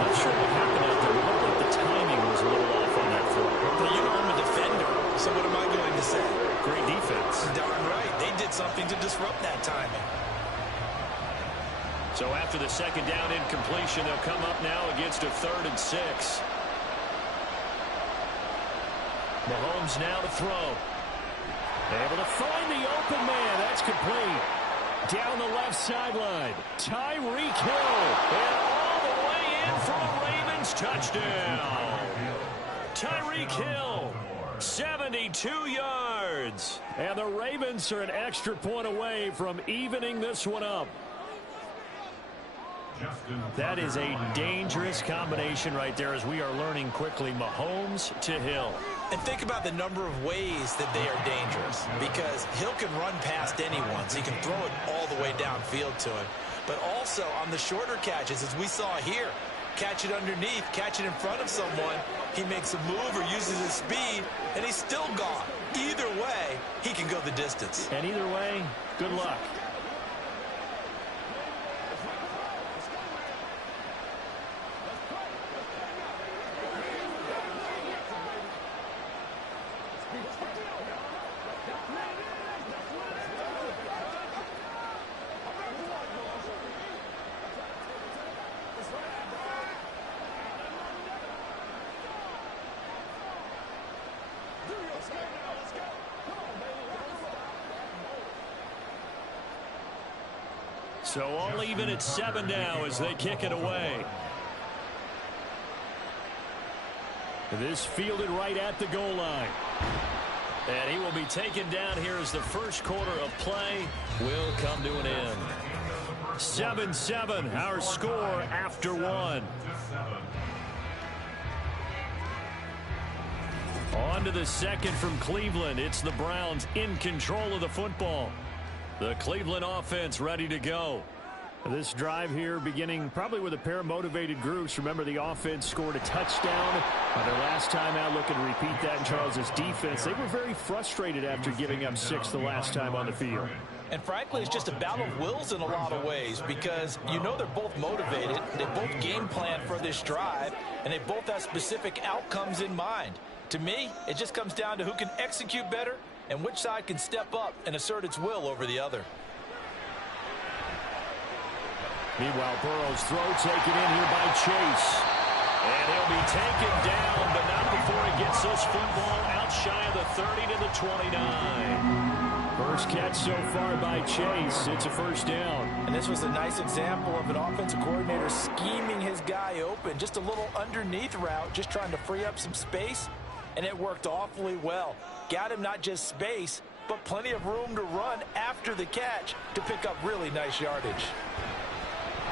Not sure what happened out there. It looked like the timing was a little off on that throw. But you know I'm a defender, so what am I going to say? Great defense. Darn right. They did something to disrupt that timing. So after the second down incompletion, they'll come up now against a 3rd and 6. Mahomes now to throw. Able to find the open man. That's complete. Down the left sideline. Tyreek Hill. And all the way in for a Ravens touchdown. Tyreek Hill. 72 yards. And the Ravens are an extra point away from evening this one up. That is a dangerous combination right there as we are learning quickly. Mahomes to Hill. And think about the number of ways that they are dangerous, because Hill can run past anyone, so he can throw it all the way downfield to him. But also on the shorter catches, as we saw here, catch it underneath, catch it in front of someone, he makes a move or uses his speed, and he's still gone. Either way, he can go the distance. And either way, good luck. So all even at 7 now as they kick it away. This fielded right at the goal line. And he will be taken down here as the first quarter of play will come to an end. 7-7, our score after 1. On to the second from Cleveland. It's the Browns in control of the football. The Cleveland offense ready to go. This drive here beginning probably with a pair of motivated groups. Remember, the offense scored a touchdown on their last time out. Looking to repeat that in Charles's defense. They were very frustrated after giving up 6 the last time on the field. And frankly, it's just a battle of wills in a lot of ways, because you know they're both motivated. They both game plan for this drive, and they both have specific outcomes in mind. To me, it just comes down to who can execute better and which side can step up and assert its will over the other. Meanwhile, Burrow's throw taken in here by Chase. And he'll be taken down, but not before he gets this football out shy of the 30 to the 29. First catch so far by Chase. It's a first down. And this was a nice example of an offensive coordinator scheming his guy open. Just a little underneath route, just trying to free up some space. And it worked awfully well. Got him not just space, but plenty of room to run after the catch to pick up really nice yardage.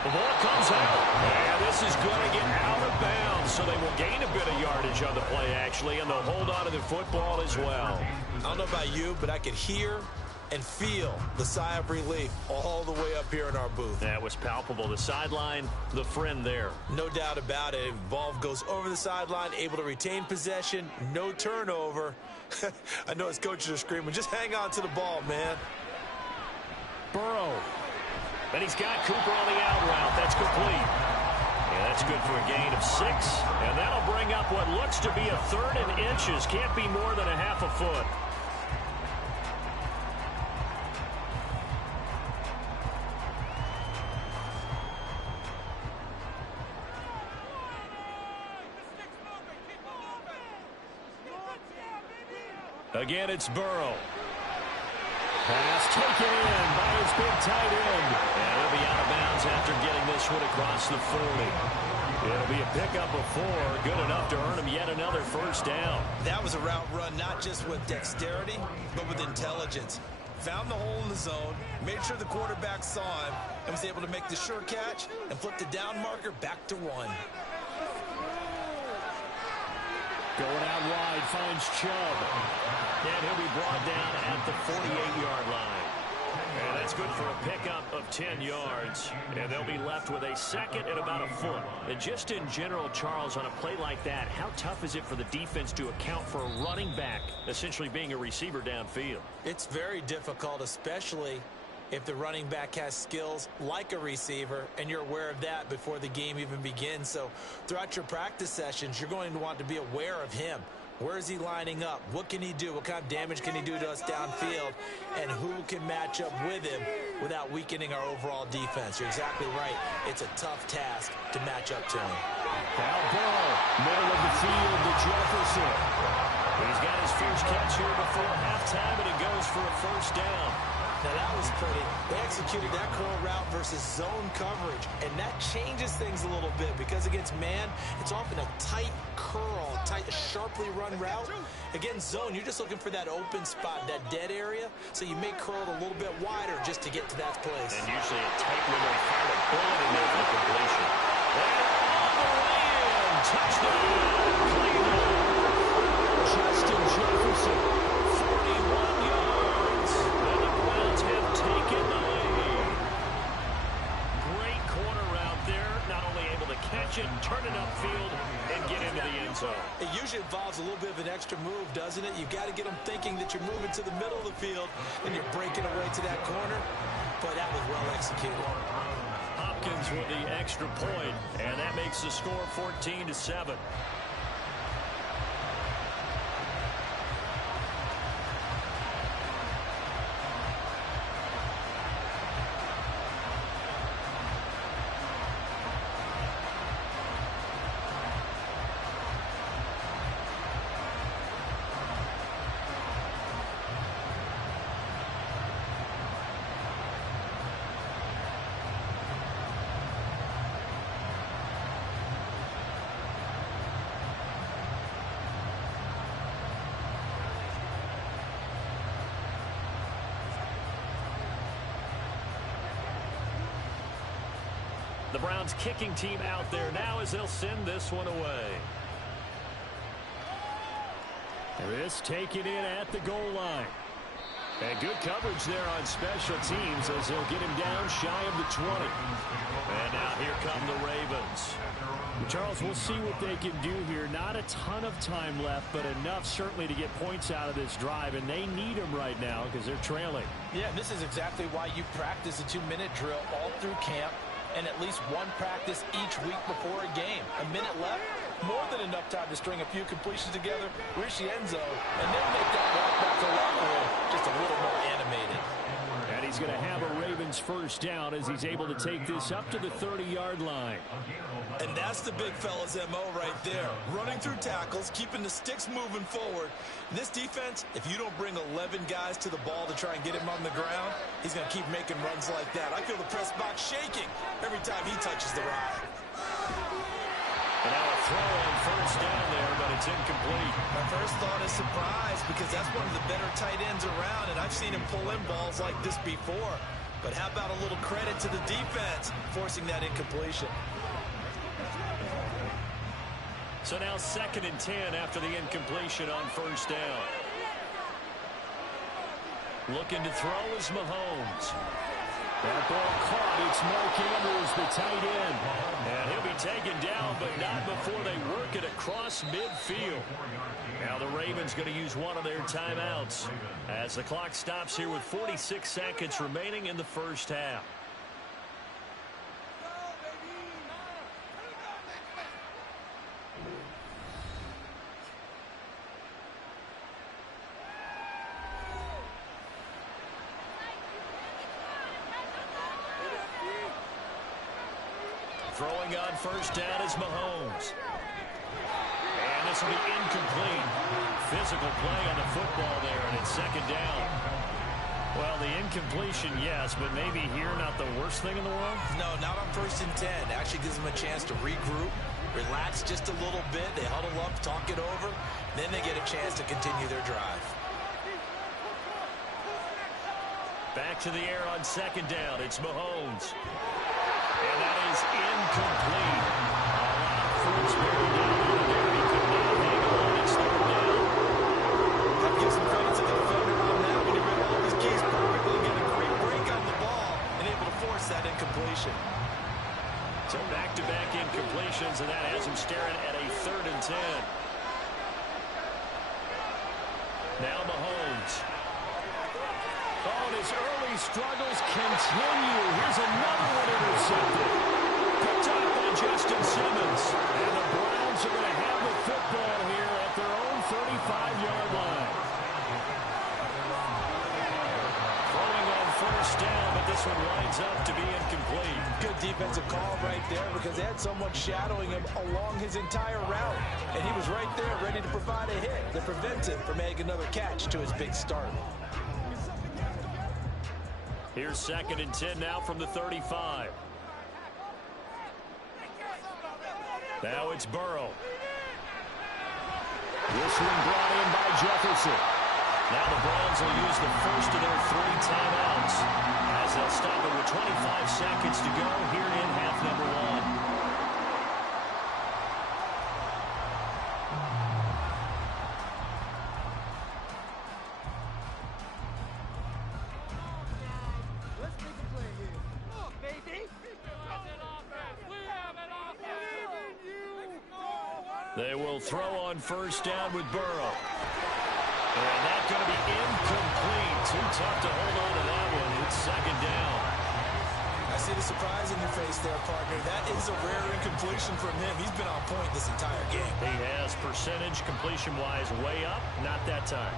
The ball comes out. And this is going to get out of bounds, so they will gain a bit of yardage on the play, actually, and they'll hold on to the football as well. I don't know about you, but I could hear and feel the sigh of relief all the way up here in our booth. That was palpable. The sideline, the friend there. No doubt about it. Ball goes over the sideline, able to retain possession, no turnover. I know his coaches are screaming, just hang on to the ball, man. Burrow. And he's got Cooper on the out route. That's complete. And that's good for a gain of 6. And that'll bring up what looks to be a 3rd and inches. Can't be more than a half a foot. Again, it's Burrow. Pass taken in by his big tight end. And he'll be out of bounds after getting this one across the 40. It'll be a pickup of 4, good enough to earn him yet another first down. That was a route run not just with dexterity, but with intelligence. Found the hole in the zone, made sure the quarterback saw him, and was able to make the sure catch and flip the down marker back to 1. Going out wide, finds Chubb. And he'll be brought down at the 48-yard line. And that's good for a pickup of 10 yards. And they'll be left with a second and about a foot. And just in general, Charles, on a play like that, how tough is it for the defense to account for a running back essentially being a receiver downfield? It's very difficult, especially if the running back has skills like a receiver, and you're aware of that before the game even begins. So throughout your practice sessions, you're going to want to be aware of him. Where is he lining up? What can he do? What kind of damage can he do to us downfield? And who can match up with him without weakening our overall defense? You're exactly right. It's a tough task to match up to him. Now Burrow, middle of the field to Jefferson. He's got his first catch here before halftime, and it goes for a first down. Now that was pretty. They executed that curl route versus zone coverage, and that changes things a little bit because against man, it's often a tight curl, tight, sharply run route. Against zone, you're just looking for that open spot, that dead area, so you may curl it a little bit wider just to get to that place. And usually a tight window to fire a bullet in there for completion. And all the way in, touchdown, Cleveland. Justin Jefferson, 41 yards. And the Browns have taken the lead. Great corner route there. Not only able to catch it, turn it upfield, and get into the end zone. It usually involves a little bit of an extra move, doesn't it? You've got to get them thinking that you're moving to the middle of the field and you're breaking away to that corner. But that was well executed. Hopkins with the extra point, and that makes the score 14-7. The Browns kicking team out there now as they'll send this one away. This taken in at the goal line. And good coverage there on special teams as they'll get him down shy of the 20. And now here come the Ravens. Charles, we'll see what they can do here. Not a ton of time left, but enough certainly to get points out of this drive. And they need them right now because they're trailing. Yeah, and this is exactly why you practice a 2-minute drill all through camp and at least one practice each week before a game. A minute left, more than enough time to string a few completions together, reach the end zone, and then make that walk back to the locker room just a little more animated. And he's going to have a Ravens first down as he's able to take this up to the 30-yard line. And that's the big fella's MO right there. Running through tackles, keeping the sticks moving forward. In this defense, if you don't bring 11 guys to the ball to try and get him on the ground, he's going to keep making runs like that. I feel the press box shaking every time he touches the rock. And now a throw on first down there, but it's incomplete. My first thought is surprise because that's one of the better tight ends around, and I've seen him pull in balls like this before. But how about a little credit to the defense forcing that incompletion? So now 2nd and 10 after the incompletion on first down. Looking to throw is Mahomes. That ball caught. It's Mark Andrews, the tight end. And he'll be taken down, but not before they work it across midfield. Now the Ravens going to use one of their timeouts as the clock stops here with 46 seconds remaining in the first half. Throwing on first down is Mahomes. And this will be incomplete. Physical play on the football there, and it's 2nd down. Well, the incompletion, yes, but maybe here not the worst thing in the world? No, not on 1st and 10. Actually gives them a chance to regroup, relax just a little bit. They huddle up, talk it over. Then they get a chance to continue their drive. Back to the air on 2nd down. It's Mahomes. And that is incomplete. A lot of fruits buried down in there. He could not hang on. It's 3rd down. That gives some credit to the defender on that when he read all his keys perfectly, got a great break on the ball, and able to force that incompletion. So back-to-back incompletions, and that has him staring at a 3rd and 10. Now Mahomes. Oh, and his early struggles continue. Here's another one intercepted. Picked up by Justin Simmons. And the Browns are going to have the football here at their own 35-yard line. Throwing on first down, but this one winds up to be incomplete. Good defensive call right there because they had someone shadowing him along his entire route. And he was right there ready to provide a hit that prevents him from making another catch to his big start. Here's 2nd and 10 now from the 35. Now it's Burrow. This one brought in by Jefferson. Now the Browns will use the first of their 3 timeouts as they'll stop it with 25 seconds to go here in half number 1. They will throw on first down with Burrow. And that's going to be incomplete. Too tough to hold on to that one. It's 2nd down. I see the surprise in your face there, partner. That is a rare incompletion from him. He's been on point this entire game. He has percentage completion-wise way up. Not that time.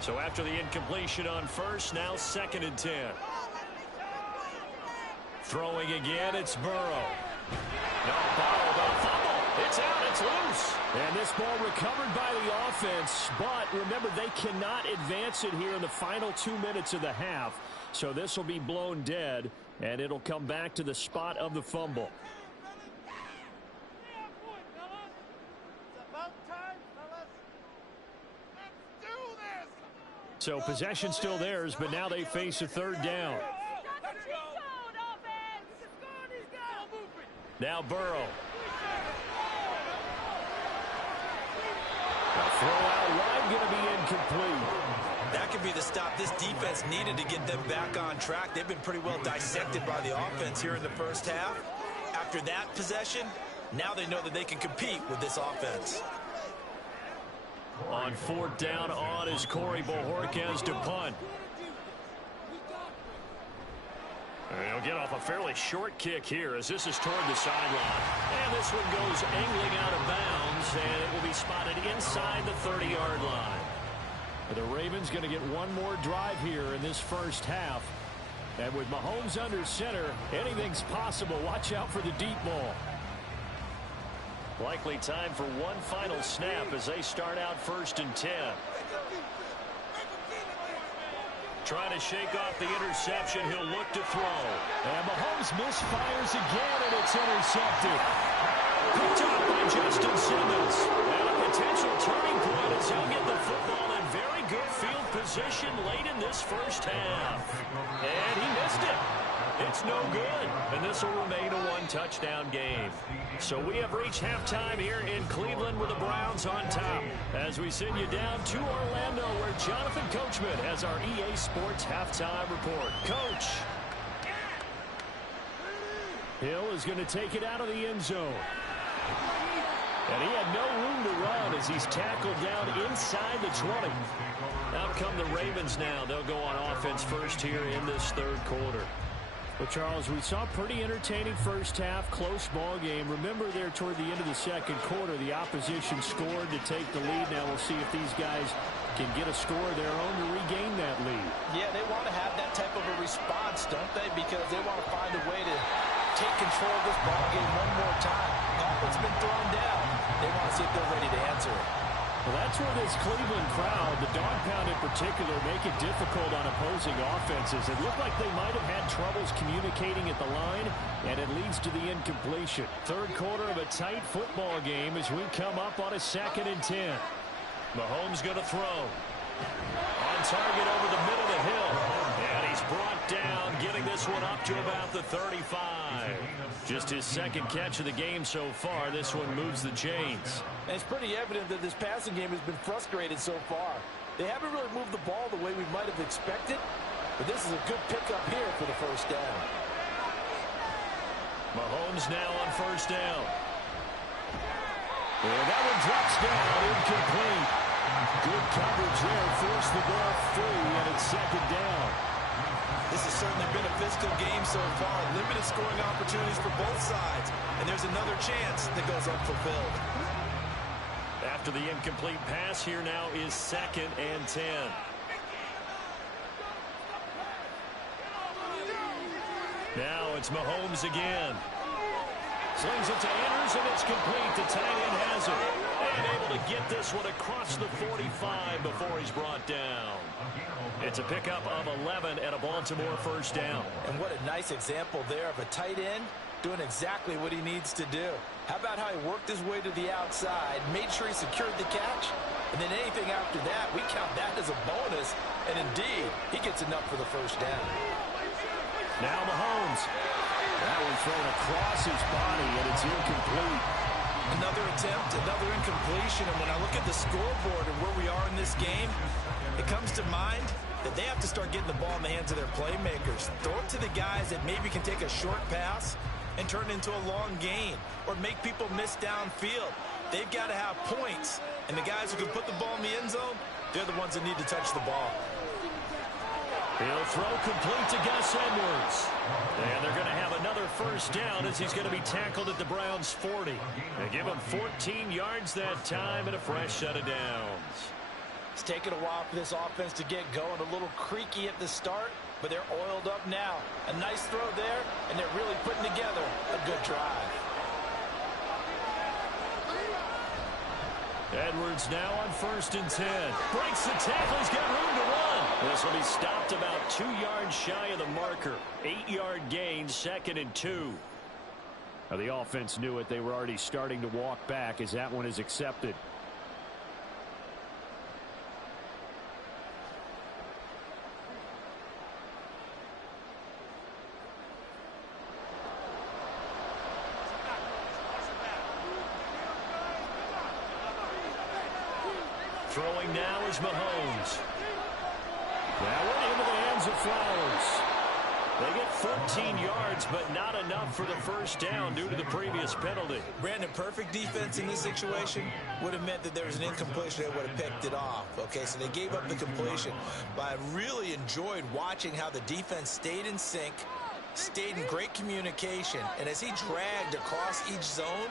So after the incompletion on first, now 2nd and 10. Throwing again, it's Burrow. No, ball, the fumble. It's out, it's loose. And this ball recovered by the offense, but remember, they cannot advance it here in the final 2 minutes of the half. So this will be blown dead, and it'll come back to the spot of the fumble. So possession still theirs, but now they face a 3rd down. Now Burrow. Throw out wide, going to be incomplete. That could be the stop this defense needed to get them back on track. They've been pretty well dissected by the offense here in the first half. After that possession, now they know that they can compete with this offense. On 4th down on is Corey Bojorquez to punt. And he'll get off a fairly short kick here as this is toward the sideline. And this one goes angling out of bounds, and it will be spotted inside the 30-yard line. The Ravens going to get one more drive here in this first half. And with Mahomes under center, anything's possible. Watch out for the deep ball. Likely time for one final snap as they start out 1st and 10. Trying to shake off the interception. He'll look to throw. And Mahomes misfires again, and it's intercepted. Picked up by Justin Simmons. And a potential turning point as he'll get the football in very good field position late in this first half. And he missed it. It's no good. And this will remain a one-touchdown game. So we have reached halftime here in Cleveland with the Browns on top. As we send you down to Orlando, where Jonathan Coachman has our EA Sports halftime report. Coach. Hill is going to take it out of the end zone. And he had no room to run as he's tackled down inside the 20. Out come the Ravens now. They'll go on offense first here in this third quarter. Well, Charles, we saw a pretty entertaining first half, close ball game. Remember there toward the end of the second quarter, the opposition scored to take the lead. Now we'll see if these guys can get a score of their own to regain that lead. Yeah, they want to have that type of a response, don't they? Because they want to find a way to take control of this ball game one more time. Gauntlet's been thrown down. They want to see if they're ready to answer it. Well, that's where this Cleveland crowd, the dog pound in particular, make it difficult on opposing offenses. It looked like they might have had troubles communicating at the line, and it leads to the incompletion. Third quarter of a tight football game as we come up on a 2nd and 10. Mahomes going to throw. On target over the middle of the hill. And he's brought down, getting this one up to about the 35. Just his second catch of the game so far. This one moves the chains. And it's pretty evident that this passing game has been frustrated so far. They haven't really moved the ball the way we might have expected, but this is a good pickup here for the first down. Mahomes now on first down. And that one drops down, incomplete. Good coverage there, forced the ball free, and it's 2nd down. This has certainly been a physical game so far. Limited scoring opportunities for both sides. And there's another chance that goes unfulfilled. After the incomplete pass, here now is 2nd and 10. Now it's Mahomes again. Slings it to Andrews, and it's complete. The tight end has it. And able to get this one across the 45 before he's brought down. It's a pickup of 11 and a Baltimore first down. And what a nice example there of a tight end doing exactly what he needs to do. How about how he worked his way to the outside, made sure he secured the catch, and then anything after that, we count that as a bonus. And indeed, he gets enough for the first down. Now Mahomes. That one thrown across his body, and it's incomplete. Another attempt, another incompletion, and when I look at the scoreboard and where we are in this game, it comes to mind that they have to start getting the ball in the hands of their playmakers. Throw it to the guys that maybe can take a short pass and turn it into a long gain or make people miss downfield. They've got to have points, and the guys who can put the ball in the end zone, they're the ones that need to touch the ball. He'll throw complete to Gus Edwards. And they're going to have another first down as he's going to be tackled at the Browns' 40. They give him 14 yards that time and a fresh set of downs. It's taken a while for this offense to get going. A little creaky at the start, but they're oiled up now. A nice throw there, and they're really putting together a good drive. Edwards now on 1st and 10. Breaks the tackle. He's got room to run. This will be stopped about 2 yards shy of the marker. 8-yard gain, 2nd and 2. Now the offense knew it. They were already starting to walk back as that one is accepted. Throwing now is Mahomes. That went into the hands of Flowers. They get 14 yards, but not enough for the first down due to the previous penalty. Brandon, perfect defense in this situation would have meant that there was an incompletion that would have picked it off. Okay, so they gave up the completion. But I really enjoyed watching how the defense stayed in sync, stayed in great communication, and as he dragged across each zone,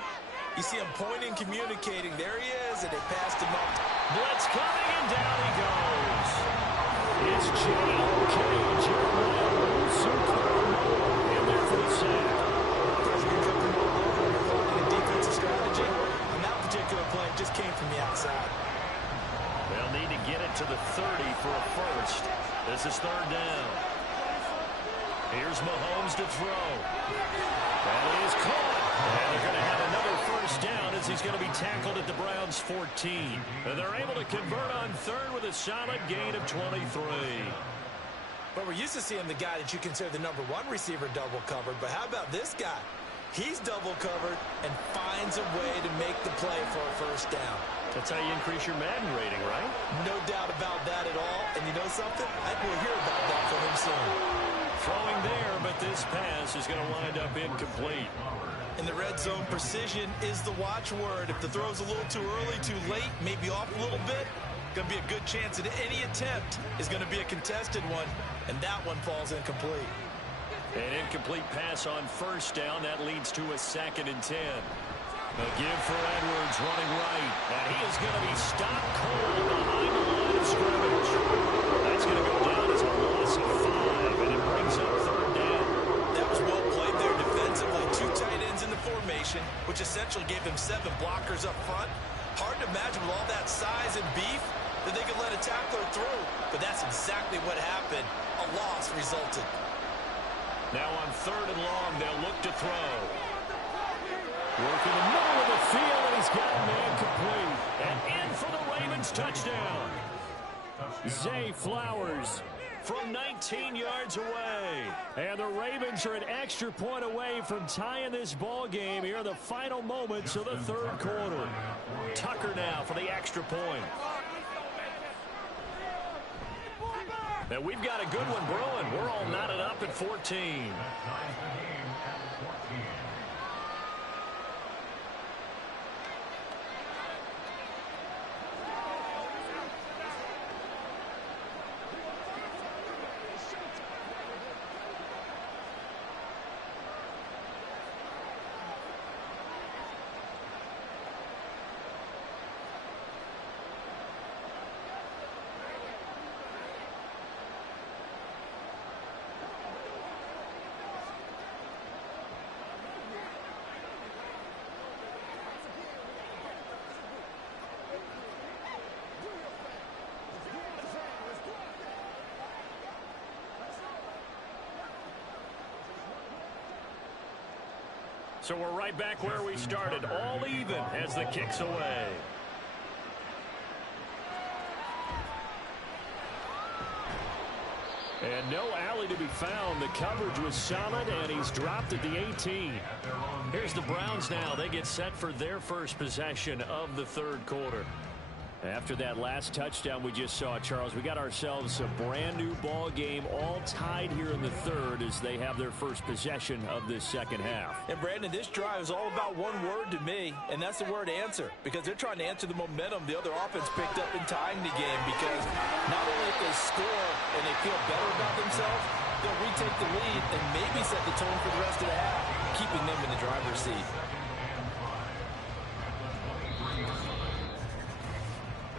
you see him pointing, communicating. There he is, and they passed him up. Blitz coming, and down he goes. It's J.O.K. Jeremiah Owusu-Koramoah in there for the sack. Pressure can come from all over when you're finding a defensive strategy. On that particular play, it just came from the outside. They'll need to get it to the 30 for a first. This is third down. Here's Mahomes to throw. That is caught. And they're going to have another first down as he's going to be tackled at the Browns' 14. And they're able to convert on third with a solid gain of 23. But we're used to seeing the guy that you consider the #1 receiver double covered. But how about this guy? He's double covered and finds a way to make the play for a first down. That's how you increase your Madden rating, right? No doubt about that at all. And you know something? I think we'll hear about that from him soon. Throwing there, but this pass is going to wind up incomplete. In the red zone, precision is the watchword. If the throw's a little too early, too late, maybe off a little bit, going to be a good chance that any attempt is going to be a contested one, and that one falls incomplete. An incomplete pass on first down. That leads to a 2nd and 10. A give for Edwards running right. And he is going to be stopped cold behind the line of scrimmage. That's going to go down as a loss of 5, and it brings up third down. That was well played there defensively. 2 tight ends in the formation, which essentially gave them 7 blockers up front. Hard to imagine with all that size and beef that they could let a tackler through. But that's exactly what happened. A loss resulted. Now on third and long, they'll look to throw. Working the middle of the field, and he's got a man complete. And in for the Ravens touchdown. Zay Flowers from 19 yards away. And the Ravens are an extra point away from tying this ball game here in the final moments of the third quarter. Tucker now for the extra point. And we've got a good one brewing. We're all knotted up at 14. So we're right back where we started, all even as the kick's away. And no alley to be found. The coverage was solid, and he's dropped at the 18. Here's the Browns now. They get set for their first possession of the third quarter. After that last touchdown we just saw, Charles, we got ourselves a brand new ball game, all tied here in the third as they have their first possession of this second half. And Brandon, this drive is all about one word to me, and that's the word answer, because they're trying to answer the momentum the other offense picked up in tying the game, because not only if they score and they feel better about themselves, they'll retake the lead and maybe set the tone for the rest of the half, keeping them in the driver's seat.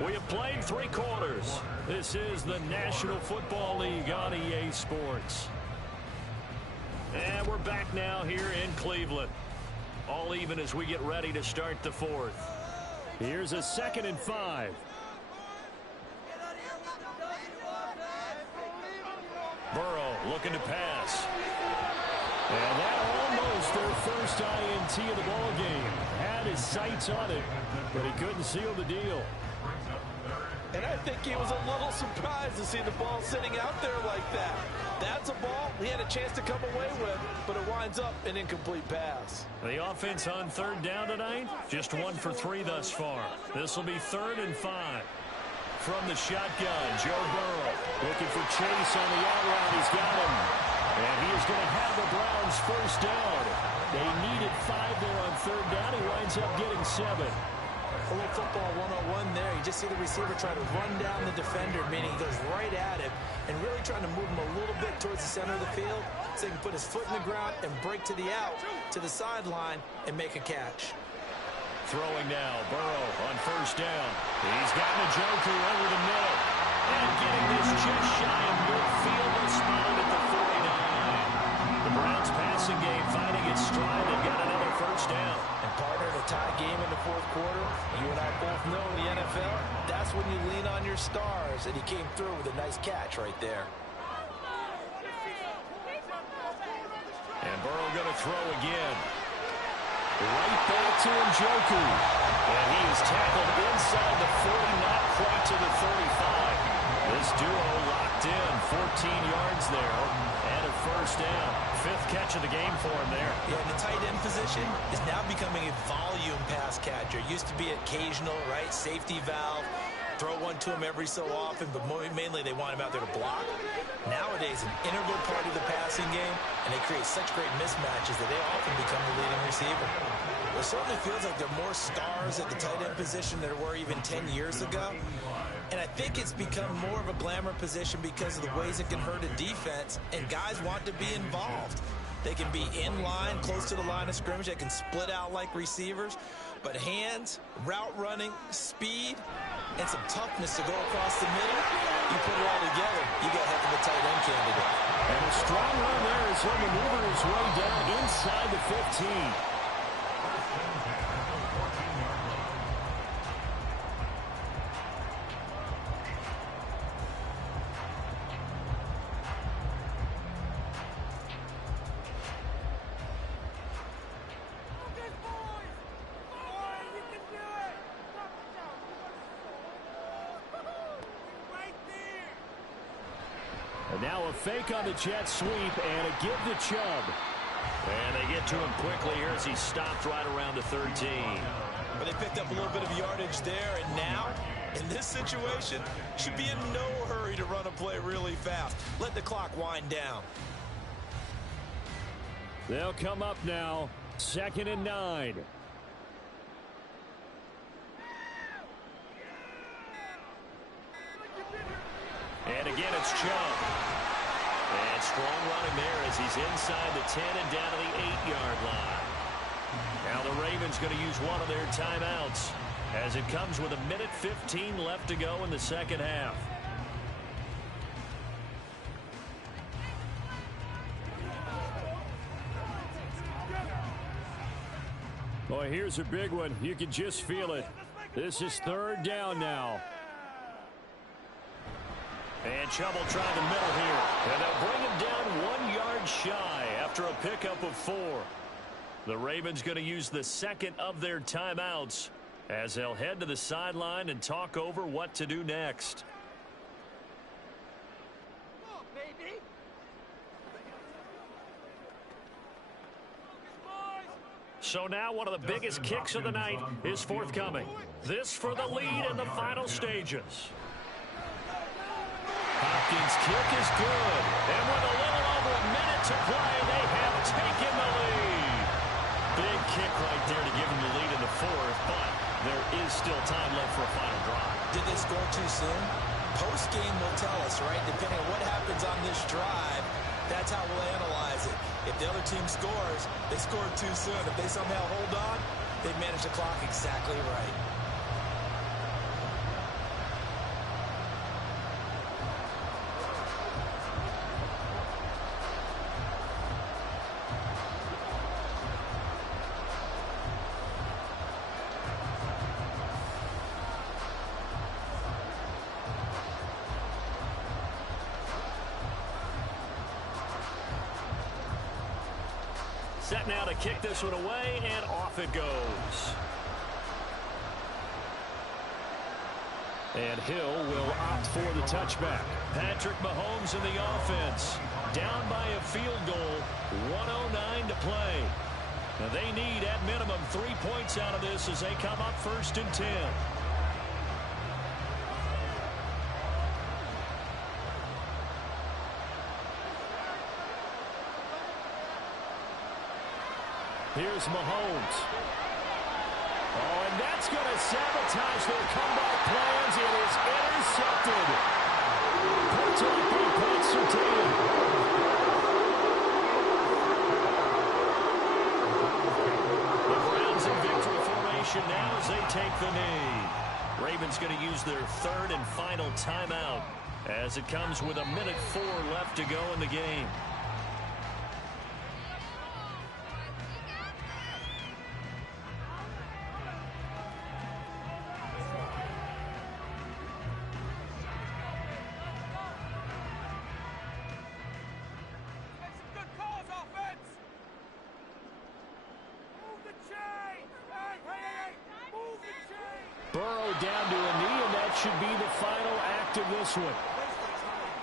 We have played 3 quarters. This is the National Football League on EA Sports. And we're back now here in Cleveland. All even as we get ready to start the fourth. Here's a 2nd and 5. Burrow looking to pass. And that almost their first INT of the ball game. Had his sights on it, but he couldn't seal the deal. And I think he was a little surprised to see the ball sitting out there like that. That's a ball he had a chance to come away with, but it winds up an incomplete pass. The offense on third down tonight, just 1 for 3 thus far. This will be 3rd and 5. From the shotgun, Joe Burrow looking for Chase on the out route. He's got him. And he is going to have the Browns first down. They needed 5 there on third down. He winds up getting 7. A little football 101 there. You just see the receiver try to run down the defender, meaning he goes right at him and really trying to move him a little bit towards the center of the field so he can put his foot in the ground and break to the out, to the sideline, and make a catch. Throwing now, Burrow on first down. He's got Njoku over the middle. And getting this just shy of damage, and he came through with a nice catch right there. And Burrow going to throw again. Right back to Njoku. And he is tackled inside the 40, not quite to the 35. This duo locked in, 14 yards there, and a first down. Fifth catch of the game for him there. Yeah, and the tight end position is now becoming a volume pass catcher. Used to be occasional, right? Safety valve. Throw one to him every so often, but mainly they want him out there to block. Nowadays, an integral part of the passing game, and they create such great mismatches that they often become the leading receiver. It certainly feels like there are more stars at the tight end position than there were even 10 years ago. And I think it's become more of a glamour position because of the ways it can hurt a defense, and guys want to be involved. They can be in line, close to the line of scrimmage. They can split out like receivers. But hands, route running, speed, and some toughness to go across the middle, you put it all together, you got a heck of a tight end candidate. And a strong run there as he'll maneuver his way down inside the 15. And now a fake on the jet sweep and a give to Chubb. And they get to him quickly here as he stopped right around the 13. But they picked up a little bit of yardage there, and now, in this situation, should be in no hurry to run a play really fast. Let the clock wind down. They'll come up now, 2nd and 9. And again, it's Chubb. And strong running there as he's inside the 10 and down to the 8-yard line. Now the Ravens going to use one of their timeouts as it comes with 1:15 left to go in the second half. Boy, here's a big one. You can just feel it. This is 3rd down now. And Chubb will try the middle here. And they'll bring him down 1 yard shy after a pickup of 4. The Ravens going to use the second of their timeouts as they'll head to the sideline and talk over what to do next. So now one of the biggest kicks of the night is forthcoming. This for the lead in the final stages. Hopkins' kick is good. And with a little over a minute to play, they have taken the lead. Big kick right there to give them the lead in the 4th, but there is still time left for a final drive. Did they score too soon? Post-game will tell us, right? Depending on what happens on this drive, that's how we'll analyze it. If the other team scores, they scored too soon. If they somehow hold on, they manage the clock exactly right. Set now to kick this one away, and off it goes. And Hill will opt for the touchback. Patrick Mahomes in the offense. Down by a field goal. 1:09 to play. Now they need, at minimum, 3 points out of this as they come up 1st and 10. Here's Mahomes. Oh, and that's going to sabotage their comeback plans. It is intercepted. Points are like 3 points to Tatum. The Browns in victory formation now as they take the knee. Ravens going to use their 3rd and final timeout as it comes with 1:04 left to go in the game. it down to a knee, and that should be the final act of this one.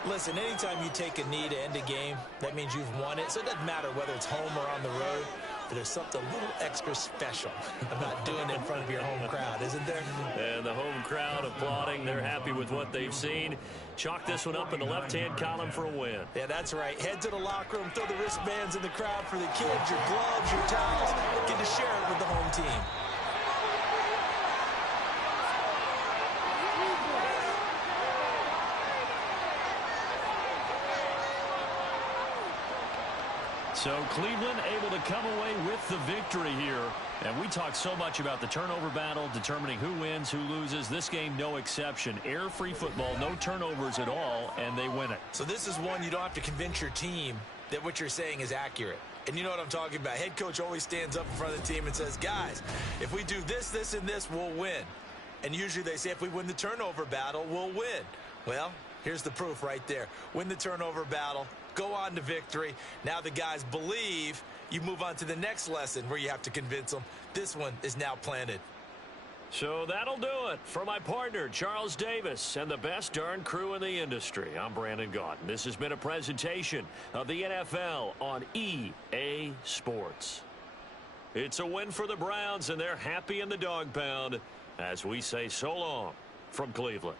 Listen, anytime you take a knee to end a game, that means you've won it. So it doesn't matter whether it's home or on the road, but there's something a little extra special about doing it in front of your home crowd, isn't there? And the home crowd applauding. They're happy with what they've seen. Chalk this one up in the left-hand column for a win. Yeah, that's right. Head to the locker room, throw the wristbands in the crowd for the kids, your gloves, your towels. Get to share it with the home team. So Cleveland able to come away with the victory here. And we talk so much about the turnover battle, determining who wins, who loses. This game, no exception. Air-free football, no turnovers at all, and they win it. So this is one you don't have to convince your team that what you're saying is accurate. And you know what I'm talking about. Head coach always stands up in front of the team and says, guys, if we do this, this, and this, we'll win. And usually they say if we win the turnover battle, we'll win. Well, here's the proof right there. Win the turnover battle. Go on to victory. Now the guys believe. You move on to the next lesson where you have to convince them. This one is now planted. So that'll do it for my partner, Charles Davis, and the best darn crew in the industry. I'm Brandon Gaudin. This has been a presentation of the NFL on EA Sports. It's a win for the Browns, and they're happy in the dog pound as we say so long from Cleveland.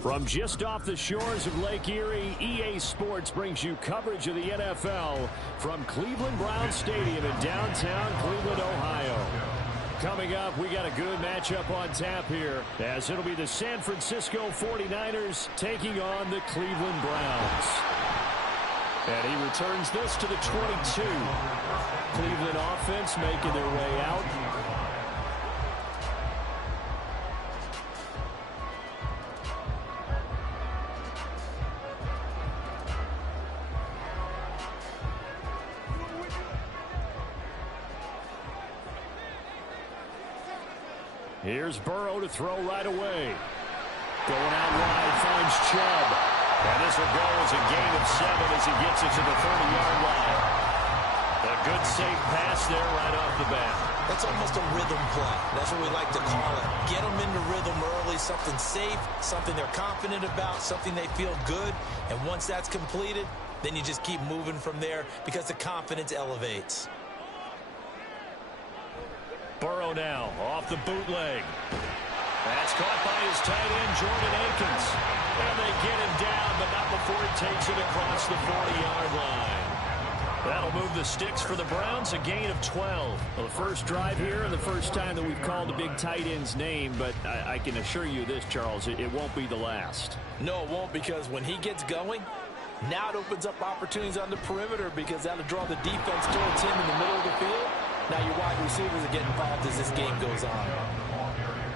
From just off the shores of Lake Erie, EA Sports brings you coverage of the NFL from Cleveland Browns Stadium in downtown Cleveland, Ohio. Coming up, we got a good matchup on tap here, as it'll be the San Francisco 49ers taking on the Cleveland Browns. And he returns this to the 22. Cleveland offense making their way out. Here's Burrow to throw right away. Going out wide, finds Chubb. And this will go as a gain of 7 as he gets it to the 30-yard line. A good safe pass there right off the bat. That's almost a rhythm play. That's what we like to call it. Get them into rhythm early, something safe, something they're confident about, something they feel good. And once that's completed, then you just keep moving from there because the confidence elevates. Burrow now off the bootleg. That's caught by his tight end, Jordan Akins. And they get him down, but not before he takes it across the 40-yard line. That'll move the sticks for the Browns, a gain of 12. Well, the first drive here and the first time that we've called a big tight end's name, but I can assure you this, Charles, it won't be the last. No, it won't, because when he gets going, now it opens up opportunities on the perimeter because that'll draw the defense towards him in the middle of the field. Now your wide receivers are getting involved as this game goes on.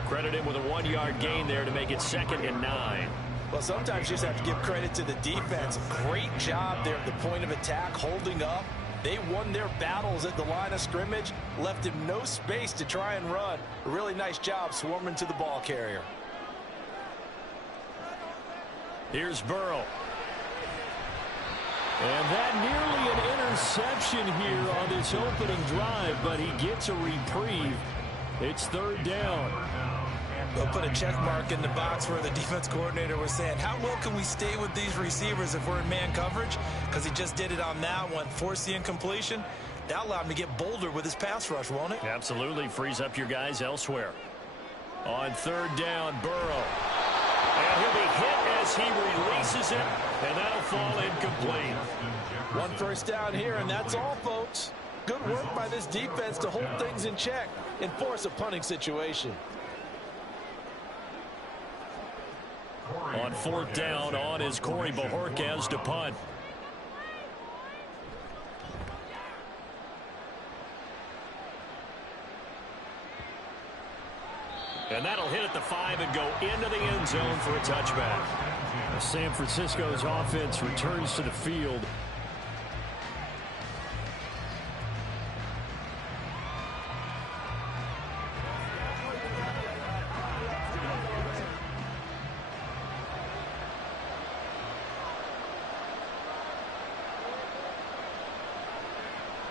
Credit him with a 1-yard gain there to make it 2nd and 9. Well, sometimes you just have to give credit to the defense. Great job there at the point of attack, holding up. They won their battles at the line of scrimmage, left him no space to try and run. A really nice job swarming to the ball carrier. Here's Burrow. And that nearly an interception here on this opening drive, but he gets a reprieve. It's 3rd down. They'll put a check mark in the box where the defense coordinator was saying, how well can we stay with these receivers if we're in man coverage? Because he just did it on that one, forced the incompletion. That allowed him to get bolder with his pass rush, won't it? Absolutely, frees up your guys elsewhere. On 3rd down, Burrow. And he'll be hit as he releases it, and that'll fall incomplete. 1 first down here, and that's all, folks. Good work by this defense to hold things in check and force a punting situation. On 4th down, on is Corey Bojorquez to punt. And that'll hit at the 5 and go into the end zone for a touchback. San Francisco's offense returns to the field.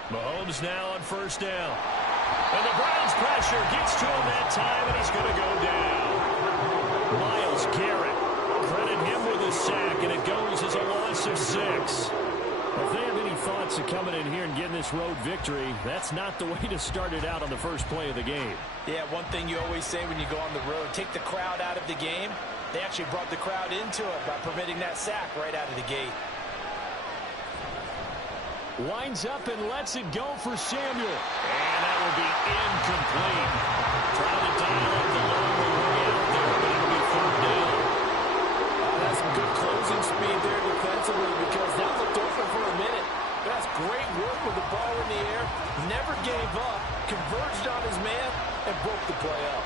Mahomes now on 1st down. And the Browns pressure gets to him that time, and he's going to go down. Myles Garrett, credit him with a sack, and it goes as a loss of 6. If they have any thoughts of coming in here and getting this road victory, that's not the way to start it out on the first play of the game. Yeah, one thing you always say when you go on the road, take the crowd out of the game. They actually brought the crowd into it by permitting that sack right out of the gate. Winds up and lets it go for Samuel. And that will be incomplete. Trying to dial up the long way out there, but it'll be 4th down. That's good closing speed there defensively because that looked open for a minute. That's great work with the ball in the air. Never gave up. Converged on his man and broke the play up.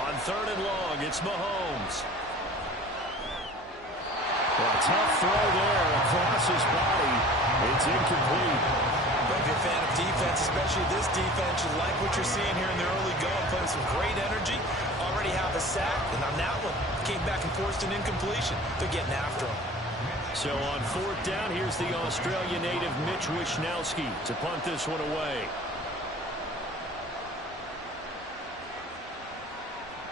On 3rd and long, it's Mahomes. A tough throw there across his body. It's incomplete. But if you're a fan of defense, especially this defense, you like what you're seeing here in the early going, playing some great energy. Already have a sack, and on that one, came back and forced an incompletion. They're getting after him. So on 4th down, here's the Australia native Mitch Wishnowsky to punt this one away.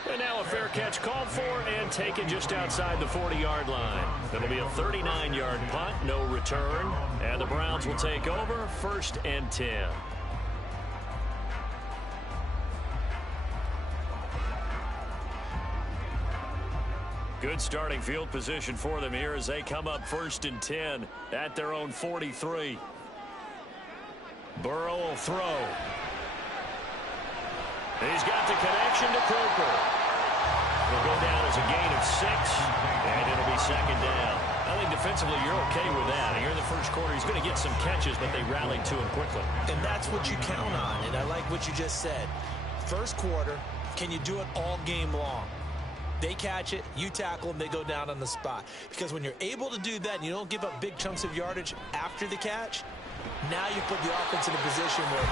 And now a fair catch called for and taken just outside the 40-yard line. It'll be a 39-yard punt, no return. And the Browns will take over, 1st and 10. Good starting field position for them here as they come up 1st and 10 at their own 43. Burrow will throw. He's got the connection to Cooper. He'll go down as a gain of 6, and it'll be 2nd down. I think defensively you're okay with that. Here in the first quarter, he's going to get some catches, but they rallied to him quickly. And that's what you count on, and I like what you just said. First quarter, can you do it all game long? They catch it, you tackle them, they go down on the spot. Because when you're able to do that and you don't give up big chunks of yardage after the catch, now you put the offense in a position where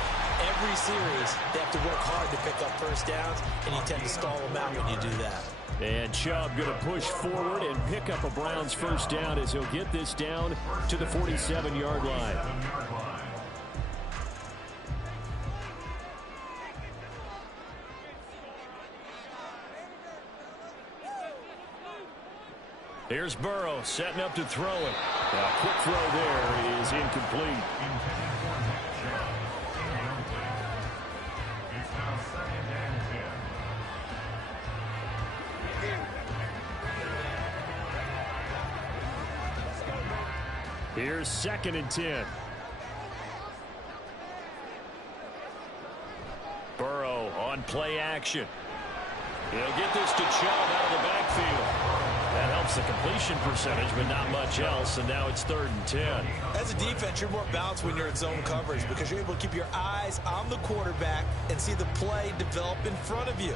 every series they have to work hard to pick up first downs, and you tend to stall them out when you do that. And Chubb going to push forward and pick up a Browns first down as he'll get this down to the 47-yard line. Here's Burrow setting up to throw it. A quick throw there is incomplete. Here's 2nd and 10. Burrow on play action. He'll get this to Chubb out of the backfield. That helps the completion percentage, but not much else, and now it's 3rd and 10. As a defense, you're more balanced when you're in zone coverage because you're able to keep your eyes on the quarterback and see the play develop in front of you.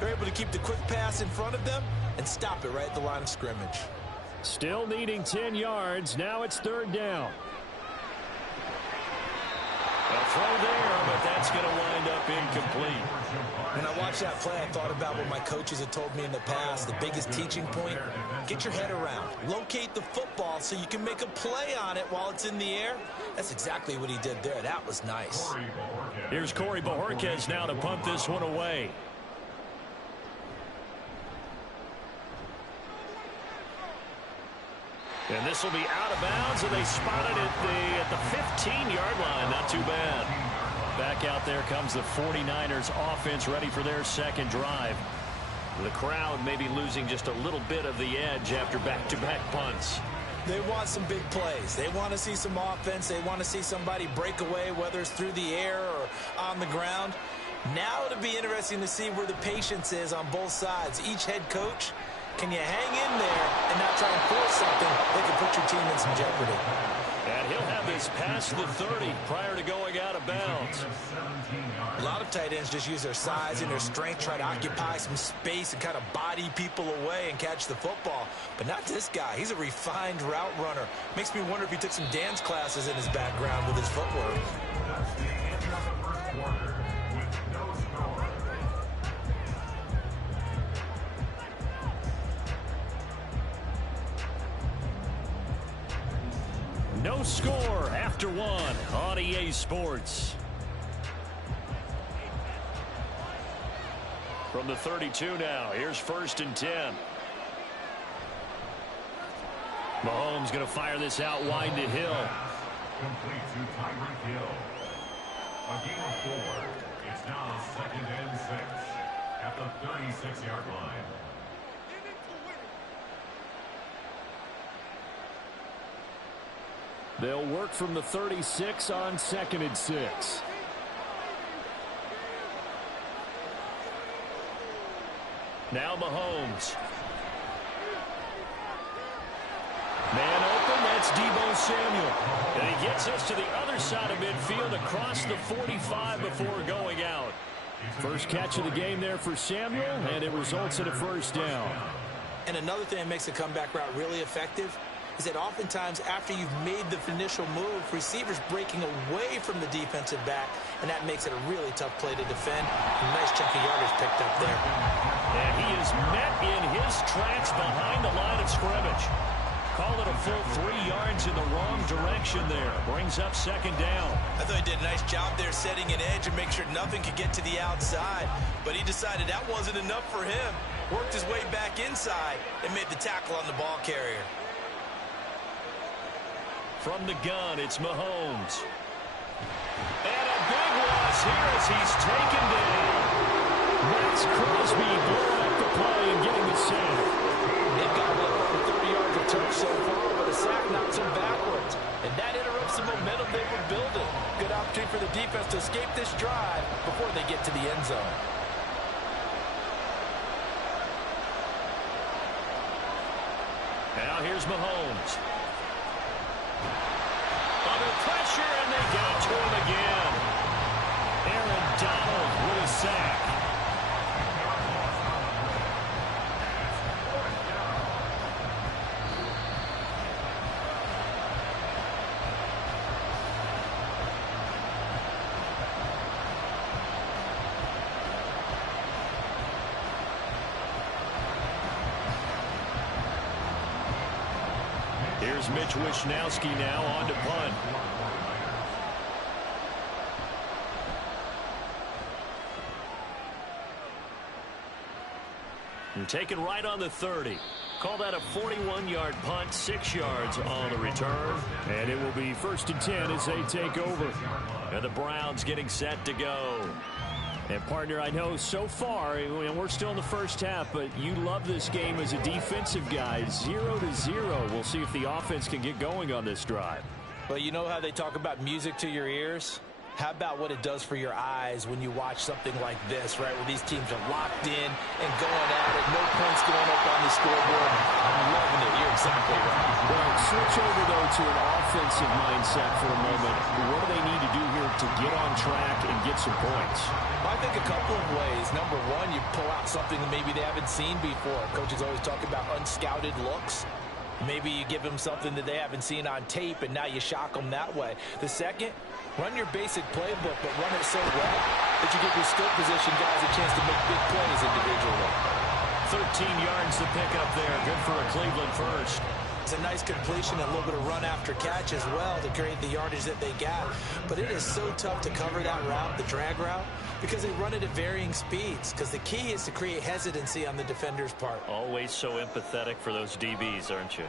You're able to keep the quick pass in front of them and stop it right at the line of scrimmage. Still needing 10 yards. Now it's 3rd down. A throw there, but that's going to wind up incomplete. When I watched that play, I thought about what my coaches had told me in the past. The biggest teaching point, get your head around. Locate the football so you can make a play on it while it's in the air. That's exactly what he did there. That was nice. Here's Corey Bojorquez now to punt this one away. And this will be out of bounds, and they spotted it at the 15-yard line. Not too bad. Back out there comes the 49ers offense ready for their second drive. The crowd may be losing just a little bit of the edge after back-to-back punts. They want some big plays. They want to see some offense. They want to see somebody break away, whether it's through the air or on the ground. Now it'll be interesting to see where the patience is on both sides. Each head coach, can you hang in there and not try and force something that can put your team in some jeopardy? And he'll have this past the 30 prior to going out of bounds. A lot of tight ends just use their size and their strength, try to occupy some space and kind of body people away and catch the football. But not this guy. He's a refined route runner. Makes me wonder if he took some dance classes in his background with his footwork. That's the end of the first quarter with no score. No score after one on EA Sports. From the 32 now, here's 1st and 10. Mahomes going to fire this out wide to Hill. Complete to Tyreek Hill. A gain of 4. It's now 2nd and 6 at the 36-yard line. They'll work from the 36 on 2nd and 6. Now Mahomes. Man open, that's Deebo Samuel. And he gets us to the other side of midfield across the 45 before going out. First catch of the game there for Samuel, and it results in a first down. And another thing that makes the comeback route really effective is that oftentimes after you've made the initial move, receivers breaking away from the defensive back, and that makes it a really tough play to defend. A nice chunk of yardage picked up there. And he is met in his tracks behind the line of scrimmage. Call it a full 3 yards in the wrong direction there. Brings up 2nd down. I thought he did a nice job there setting an edge and make sure nothing could get to the outside. But he decided that wasn't enough for him. Worked his way back inside and made the tackle on the ball carrier. From the gun, it's Mahomes. And a big loss here as he's taken down. Max Crosby blowing up the play and getting the sack. And to escape this drive before they get to the end zone. Now here's Mahomes. Under pressure, and they get to him again. Aaron Donald with a sack. Here's Mitch Wishnowsky now on to punt. And taken right on the 30. Call that a 41-yard punt, 6 yards on the return. And it will be 1st and 10 as they take over. And the Browns getting set to go. And, partner, I know so far, and we're still in the first half, but you love this game as a defensive guy. 0-0. We'll see if the offense can get going on this drive. Well, you know how they talk about music to your ears? How about what it does for your eyes when you watch something like this, right, where these teams are locked in and going at it, no points going up on the scoreboard. I'm loving it. You're exactly right. Well, switch over, though, to an offensive mindset for a moment. What do they need to do here to get on track and get some points? Well, I think a couple of ways. Number one, you pull out something that maybe they haven't seen before. Coaches always talk about unscouted looks. Maybe you give them something that they haven't seen on tape, and now you shock them that way. The second, run your basic playbook, but run it so well that you give your skill position guys a chance to make big plays individually. 13 yards to pick up there. Good for a Cleveland first. It's a nice completion, a little bit of run after catch as well to create the yardage that they got. But it is so tough to cover that route, the drag route, because they run it at varying speeds. Because the key is to create hesitancy on the defender's part. Always so empathetic for those DBs, aren't you?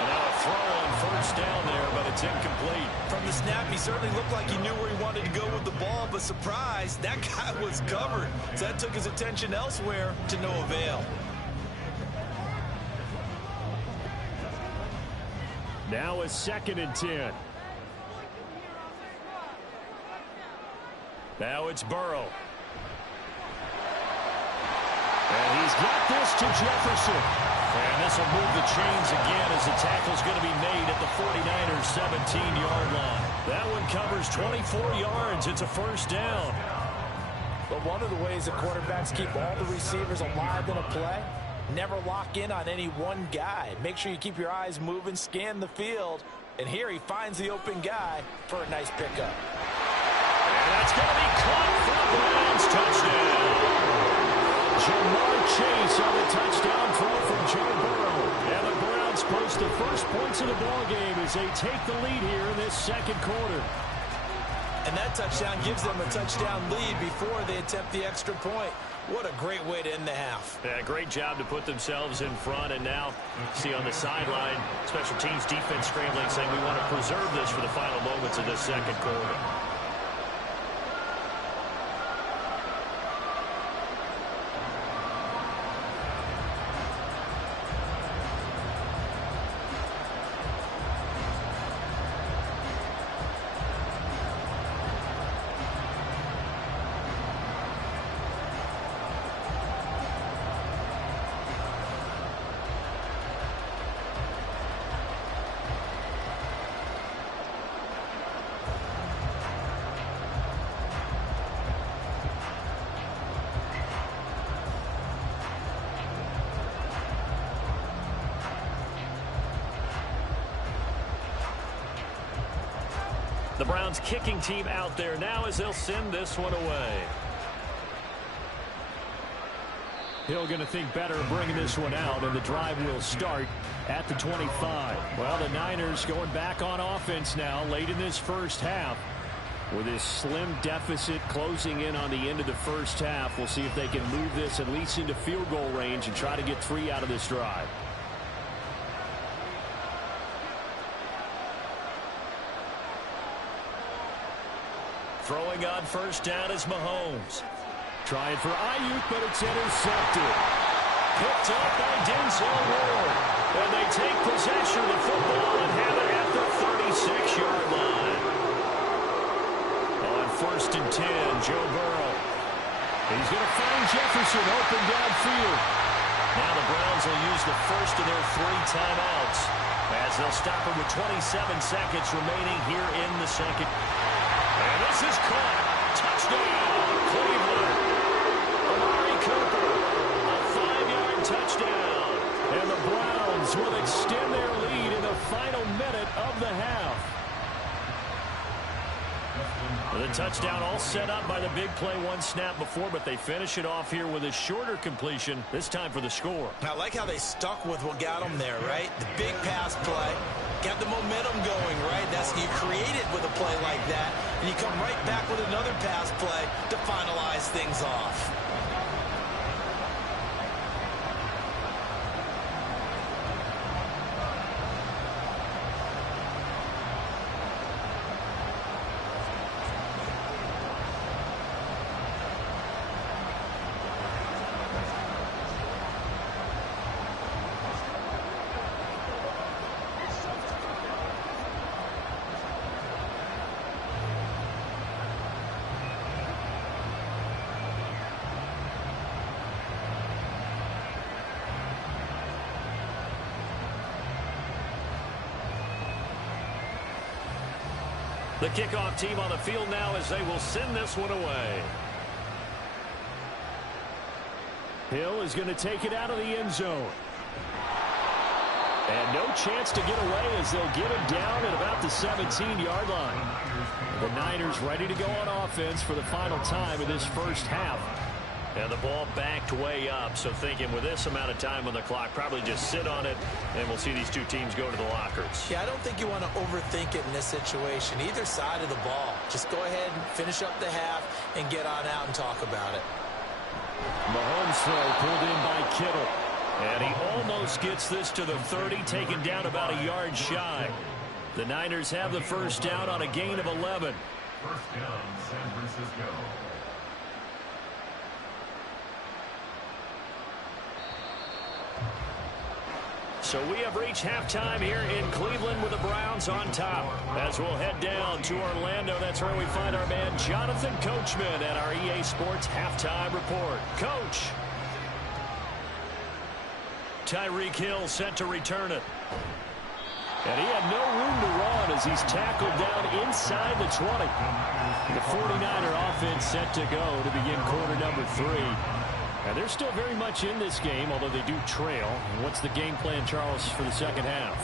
And now a throw on 1st down there, but it's incomplete. From the snap, he certainly looked like he knew where he wanted to go with the ball, but surprise, that guy was covered. So that took his attention elsewhere to no avail. Now a 2nd and 10. Now it's Burrow. And he's got this to Jefferson. And this will move the chains again as the tackle's going to be made at the 49ers 17-yard line. That one covers 24 yards. It's a 1st down. But one of the ways the quarterbacks keep all the receivers alive in a play, never lock in on any one guy. Make sure you keep your eyes moving, scan the field. And here he finds the open guy for a nice pickup. And that's going to be caught for the Browns. Touchdown. Jamar Chase on the touchdown throw from Joe Burrow. And the Browns post the first points of the ballgame as they take the lead here in this 2nd quarter. And that touchdown gives them a touchdown lead before they attempt the extra point. What a great way to end the half. Yeah, great job to put themselves in front. And now, see on the sideline, special teams defense scrambling, saying we want to preserve this for the final moments of this 2nd quarter. The Browns kicking team out there now as they'll send this one away. Hill going to think better of bringing this one out, and the drive will start at the 25. Well, the Niners going back on offense now late in this first half. With this slim deficit closing in on the end of the first half, we'll see if they can move this at least into field goal range and try to get 3 out of this drive. Throwing on 1st down is Mahomes. Trying for Ayuk, but it's intercepted. Picked up by Denzel Ward. And they take possession of the football and have it at the 36-yard line. 1st and 10. Joe Burrow. He's going to find Jefferson open downfield. Now the Browns will use the first of their 3 timeouts as they'll stop him with 27 seconds remaining here in the second. And this is caught. Touchdown, Cleveland. Amari Cooper, a 5-yard touchdown. And the Browns will extend their lead in the final minute of the half. The touchdown all set up by the big play 1 snap before, but they finish it off here with a shorter completion, this time for the score. I like how they stuck with what got them there, right? The big pass play, got the momentum going, right? That's you create it with a play like that, and you come right back with another pass play to finalize things off. The kickoff team on the field now as they will send this one away. Hill is going to take it out of the end zone. And no chance to get away as they'll get him down at about the 17-yard line. The Niners ready to go on offense for the final time of this first half. And the ball backed way up, so thinking with this amount of time on the clock, probably just sit on it, and we'll see these 2 teams go to the lockers. Yeah, I don't think you want to overthink it in this situation. Either side of the ball. Just go ahead and finish up the half and get on out and talk about it. Mahomes throw pulled in by Kittle. And he almost gets this to the 30, taken down about a yard shy. The Niners have the first down on a gain of 11. First down, San Francisco. So we have reached halftime here in Cleveland with the Browns on top. As we'll head down to Orlando, that's where we find our man Jonathan Coachman at our EA Sports Halftime Report. Coach. Tyreek Hill set to return it. And he had no room to run as he's tackled down inside the 20. The 49er offense set to go to begin quarter number 3. And they're still very much in this game, although they do trail. And what's the game plan, Charles, for the second half?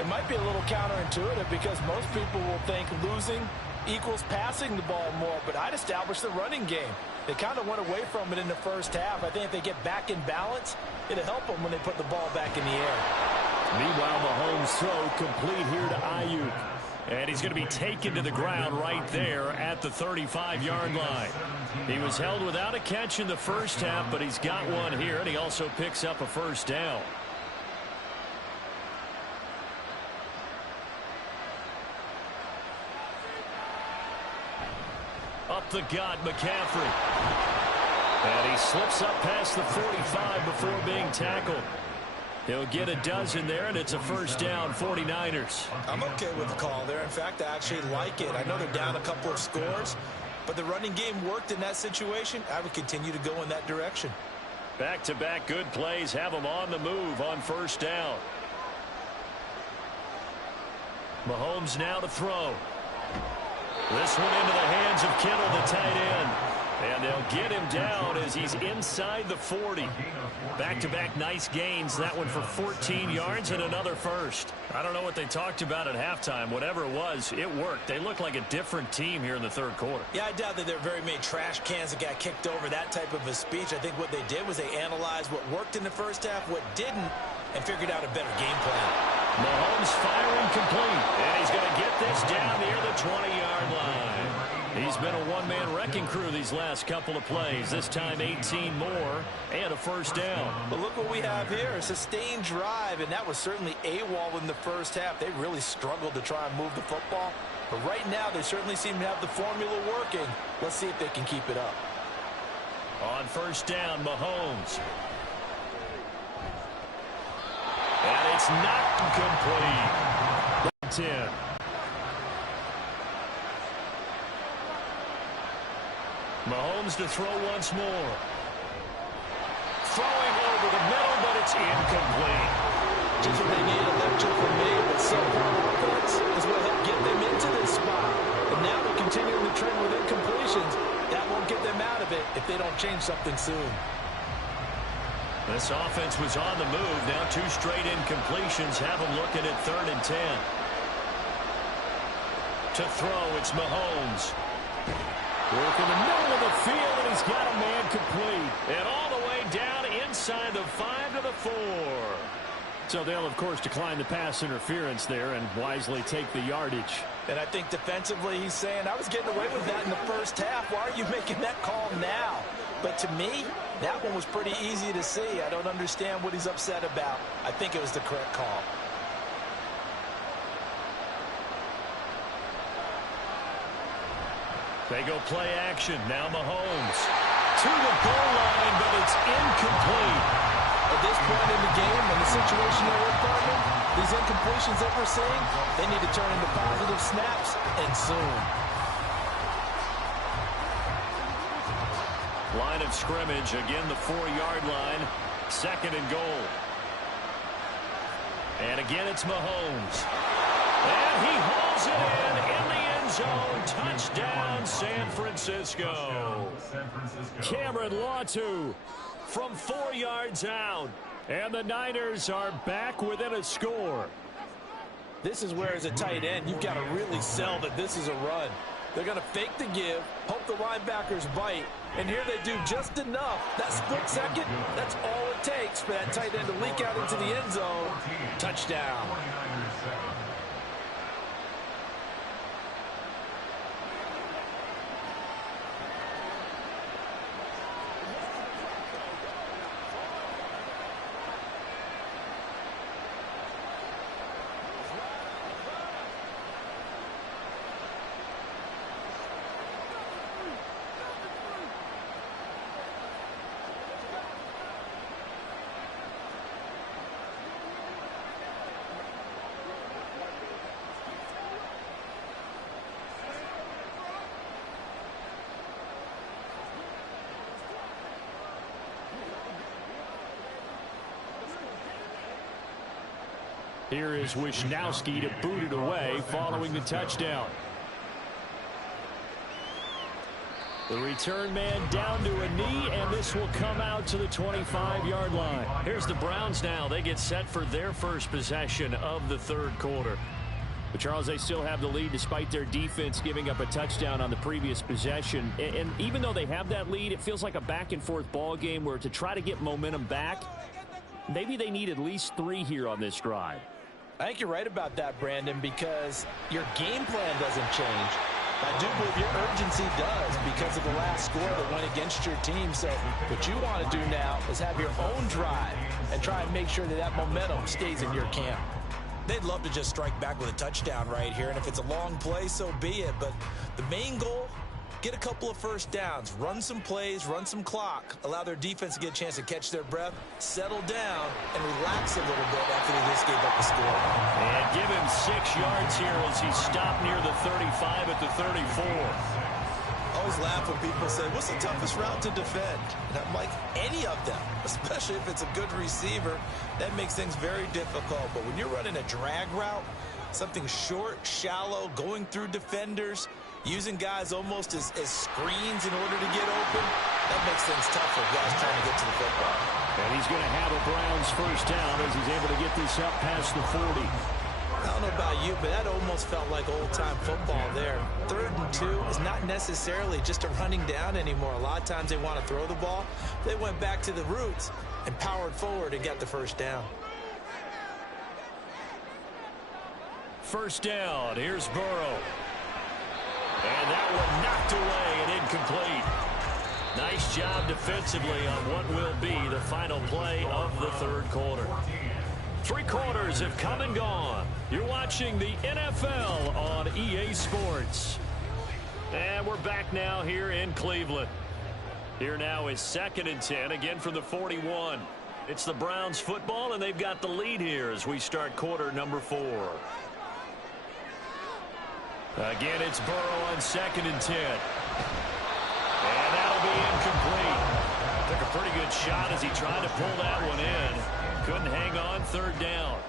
It might be a little counterintuitive because most people will think losing equals passing the ball more, but I'd establish the running game. They kind of went away from it in the first half. I think if they get back in balance, it'll help them when they put the ball back in the air. Meanwhile, Mahomes' throw complete here to Ayuk. And he's going to be taken to the ground right there at the 35-yard line. He was held without a catch in the first half, but he's got one here, and he also picks up a first down. Up the gut, McCaffrey. And he slips up past the 45 before being tackled. He'll get a dozen there, and it's a first down, 49ers. I'm okay with the call there. In fact, I actually like it. I know they're down a couple of scores, but the running game worked in that situation. I would continue to go in that direction. Back-to-back good plays have them on the move on first down. Mahomes now to throw. This one into the hands of Kittle, the tight end. And they'll get him down as he's inside the 40. Back-to-back nice gains. That one for 14 yards and another first. I don't know what they talked about at halftime. Whatever it was, it worked. They look like a different team here in the third quarter. Yeah, I doubt that there are very many trash cans that got kicked over, that type of a speech. I think what they did was they analyzed what worked in the first half, what didn't, and figured out a better game plan. Mahomes firing complete. And he's going to get this down near the 20-yard line. He's been a one-man wrecking crew these last couple of plays. This time 18 more and a first down. But look what we have here, a sustained drive, and that was certainly AWOL in the first half. They really struggled to try and move the football. But right now, they certainly seem to have the formula working. Let's see if they can keep it up. On first down, Mahomes. And it's not complete. 10. Mahomes to throw once more. Throwing over the middle, but it's incomplete. Just what they need, electric from me, but subpar offense is what helped get them into this spot. And now they're continuing the trend with incompletions. That won't get them out of it if they don't change something soon. This offense was on the move. Now 2 straight incompletions have them looking at 3rd and 10. To throw, it's Mahomes. Work in the middle of the field, and he's got a man complete. And all the way down inside the 5 to the 4. So they'll, of course, decline the pass interference there and wisely take the yardage. And I think defensively he's saying, I was getting away with that in the first half. Why are you making that call now? But to me, that one was pretty easy to see. I don't understand what he's upset about. I think it was the correct call. They go play action. Now Mahomes to the goal line, but it's incomplete. At this point in the game, in the situation they're in, partner, these incompletions that we're seeing, they need to turn into positive snaps, and soon. Line of scrimmage, again the 4-yard line, 2nd and goal. And again it's Mahomes. And he hauls it in the end zone. Touchdown, San Francisco. Cameron Latu from 4 yards out. And the Niners are back within a score. This is where, as a tight end, you've got to really sell that this is a run. They're going to fake the give, hope the linebackers bite, and here they do just enough. That split second, that's all it takes for that tight end to leak out into the end zone. Touchdown. Here is Wisnowski to boot it away following the touchdown. The return man down to a knee, and this will come out to the 25-yard line. Here's the Browns now. They get set for their first possession of the 3rd quarter. But Charles, they still have the lead despite their defense giving up a touchdown on the previous possession. And even though they have that lead, it feels like a back-and-forth ball game where to try to get momentum back, maybe they need at least 3 here on this drive. I think you're right about that, Brandon, because your game plan doesn't change. I do believe your urgency does because of the last score that went against your team. So what you want to do now is have your own drive and try and make sure that that momentum stays in your camp. They'd love to just strike back with a touchdown right here, and if it's a long play, so be it. But the main goal, get a couple of first downs, run some plays, run some clock, allow their defense to get a chance to catch their breath, settle down, and relax a little bit after they just gave up a score. And give him 6 yards here as he stopped near the 35 at the 34. I always laugh when people say, what's the toughest route to defend? And I'm like, any of them, especially if it's a good receiver. That makes things very difficult. But when you're running a drag route, something short, shallow, going through defenders, using guys almost as screens in order to get open, that makes things tough for guys trying to get to the football. And he's going to have a Browns first down as he's able to get this up past the 40. I don't know about you, but that almost felt like old-time football there. 3rd and 2 is not necessarily just a running down anymore. A lot of times they want to throw the ball. They went back to the roots and powered forward and got the first down. First down, here's Burrow. And that one knocked away and incomplete. Nice job defensively on what will be the final play of the 3rd quarter. 3 quarters have come and gone. You're watching the NFL on EA Sports. And we're back now here in Cleveland. Here now is 2nd and 10, again from the 41. It's the Browns football, and they've got the lead here as we start quarter number 4. Again, it's Burrow on 2nd and 10. And shot as he tried to pull that one in. Couldn't hang on. Third down.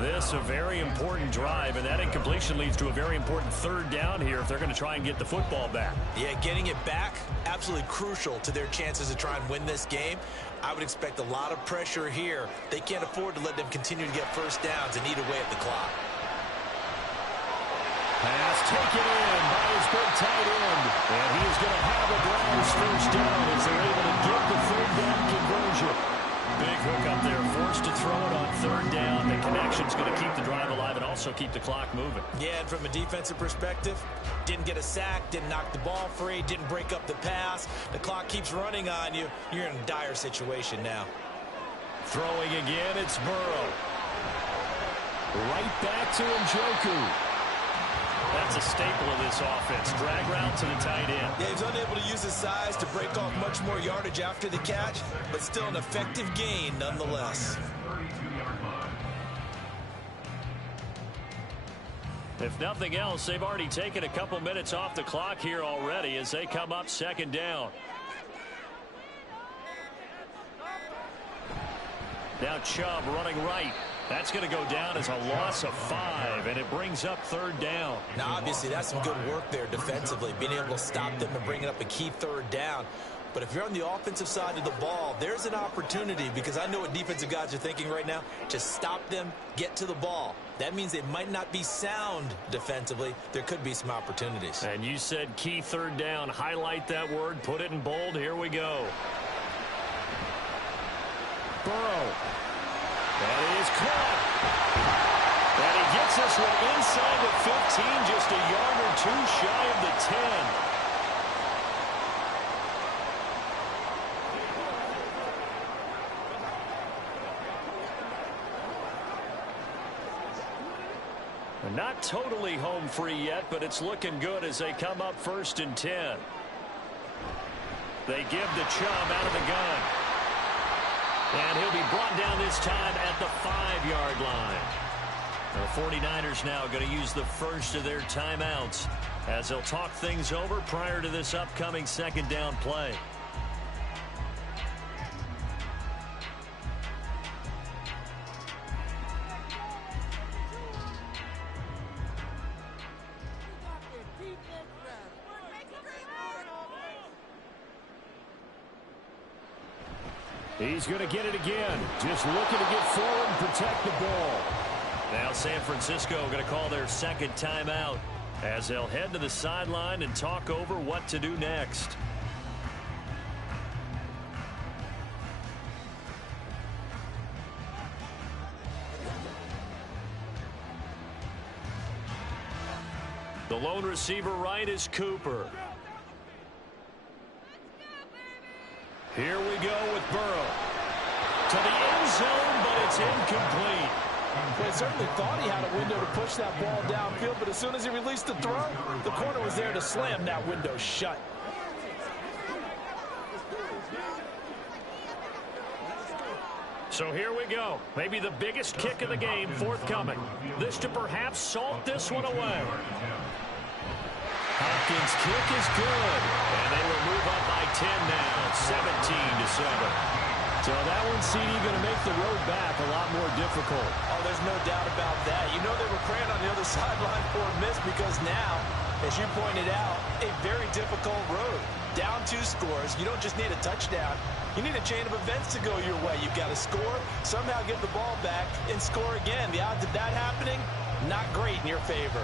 This a very important drive, and that incompletion leads to a very important third down here if they're going to try and get the football back. Yeah, getting it back, absolutely crucial to their chances to try and win this game. I would expect a lot of pressure here. They can't afford to let them continue to get first downs and eat away at the clock. Pass taken in by his big tight end. And he is going to have a Browns first down as they're able to get the third down conversion. Big hook up there, forced to throw it on third down. The connection's going to keep the drive alive and also keep the clock moving. Yeah, and from a defensive perspective, didn't get a sack, didn't knock the ball free, didn't break up the pass. The clock keeps running on you. You're in a dire situation now. Throwing again, it's Burrow. Right back to Njoku. That's a staple of this offense. Drag route to the tight end. Yeah, he's unable to use his size to break off much more yardage after the catch, but still an effective gain nonetheless. If nothing else, they've already taken a couple minutes off the clock here already as they come up second down. Now Chubb running right. That's going to go down as a loss of 5, and it brings up third down. Now, obviously, that's some good work there defensively, being able to stop them and bringing up a key third down. But if you're on the offensive side of the ball, there's an opportunity, because I know what defensive guys are thinking right now. Just stop them, get to the ball. That means they might not be sound defensively. There could be some opportunities. And you said key third down. Highlight that word. Put it in bold. Here we go. Burrow. That is caught. And he gets this one inside the 15, just a yard or two shy of the 10. Not totally home free yet, but it's looking good as they come up 1st and 10. They give the Chubb out of the gun. And he'll be brought down this time at the 5-yard line. The 49ers now going to use the first of their timeouts as they'll talk things over prior to this upcoming second down play. He's going to get it again. Just looking to get forward and protect the ball. Now San Francisco going to call their second timeout as they'll head to the sideline and talk over what to do next. The lone receiver right is Cooper. Here we go with Burrow. To the end zone, but it's incomplete. Well, he certainly thought he had a window to push that ball downfield, but as soon as he released the throw, the corner was there to slam that window shut. So here we go. Maybe the biggest kick of the game forthcoming. This to perhaps salt this one away. Hopkins' kick is good. And they will move up by 10 now, 17-7. So that one, CD, going to make the road back a lot more difficult. Oh, there's no doubt about that. You know they were praying on the other sideline for a miss because now, as you pointed out, a very difficult road. Down 2 scores. You don't just need a touchdown. You need a chain of events to go your way. You've got to score, somehow get the ball back, and score again. The odds of that happening, not great in your favor.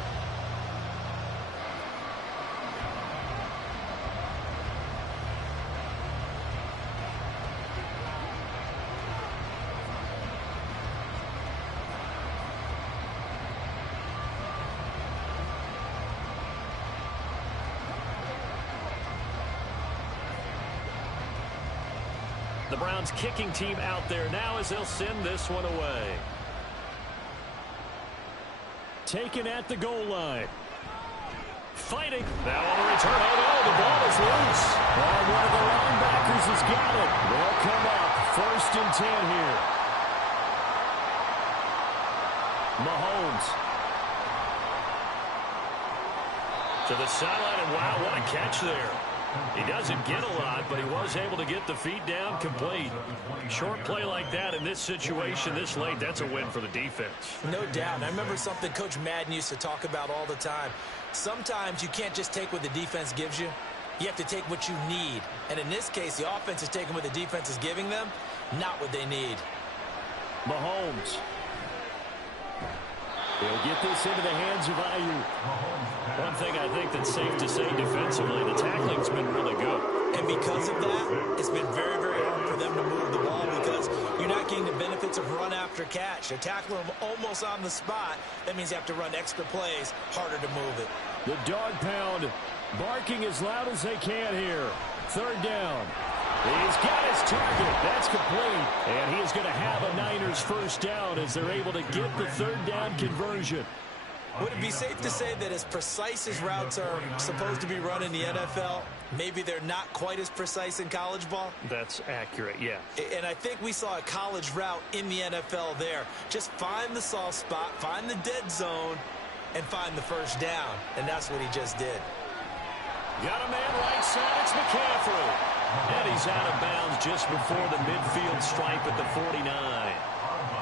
The Browns kicking team out there now as they'll send this one away. Taken at the goal line. Fighting. Now on the return. Oh, no, the ball is loose. Oh, one of the linebackers has got it. They'll come up 1st and 10 here. Mahomes. To the sideline, and wow, what a catch there. He doesn't get a lot, but he was able to get the feet down complete. Short play like that in this situation this late, that's a win for the defense. No doubt. And I remember something Coach Madden used to talk about all the time. Sometimes you can't just take what the defense gives you. You have to take what you need. And in this case, the offense is taking what the defense is giving them, not what they need. Mahomes. He'll get this into the hands of Ayuk. One thing I think that's safe to say defensively, the tackling's been really good. And because of that, it's been very, very hard for them to move the ball because you're not getting the benefits of run after catch. They're tackling them almost on the spot. That means you have to run extra plays, harder to move it. The dog pound barking as loud as they can here. Third down. He's got his target. That's complete. And he is going to have a Niners first down as they're able to get the third down conversion. Would it be safe to say that as precise as routes are supposed to be run in the NFL, maybe they're not quite as precise in college ball? That's accurate, yeah. And I think we saw a college route in the NFL there. Just find the soft spot, find the dead zone, and find the first down. And that's what he just did. Got a man right side. It's McCaffrey. And he's out of bounds just before the midfield stripe at the 49.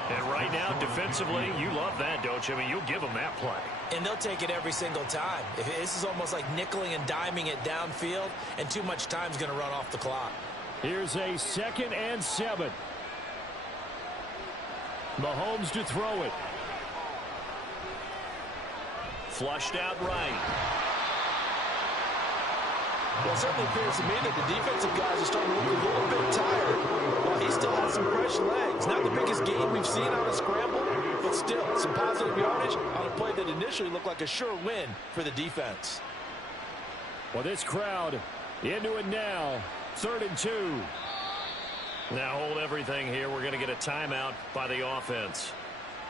And right now, defensively, you love that, don't you? I mean, you'll give them that play. And they'll take it every single time. This is almost like nickeling and diming it downfield, and too much time's going to run off the clock. Here's a 2nd and 7. Mahomes to throw it. Flushed out right. Well, it certainly appears to me that the defensive guys are starting to look a little bit tired while he still has some fresh legs. Not the biggest gain we've seen on a scramble, but still some positive yardage on a play that initially looked like a sure win for the defense. Well, this crowd into it now. 3rd and 2. Now hold everything here. We're going to get a timeout by the offense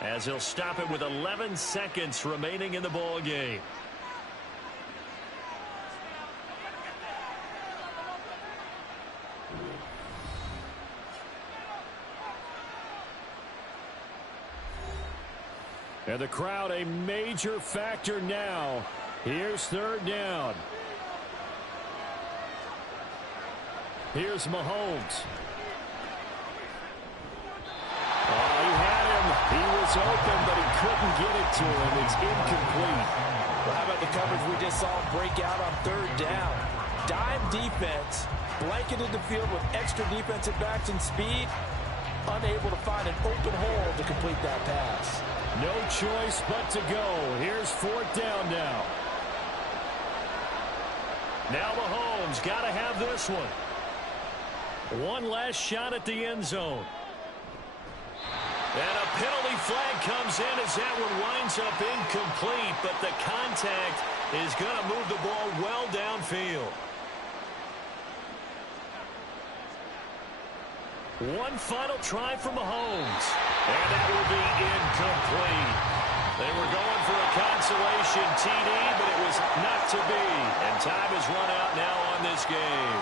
as he'll stop it with 11 seconds remaining in the ball game. And the crowd a major factor now. Here's 3rd down. Here's Mahomes. Oh, he had him. He was open, but he couldn't get it to him. It's incomplete. Well, how about the coverage we just saw him break out on 3rd down? Dime defense, blanketed the field with extra defensive backs and speed, unable to find an open hole to complete that pass. No choice but to go. Here's 4th down now. Now Mahomes got to have this one. One last shot at the end zone. And a penalty flag comes in as that one winds up incomplete, but the contact is going to move the ball well downfield. One final try for Mahomes. And that will be incomplete. They were going for a consolation TD, but it was not to be. And time has run out now on this game.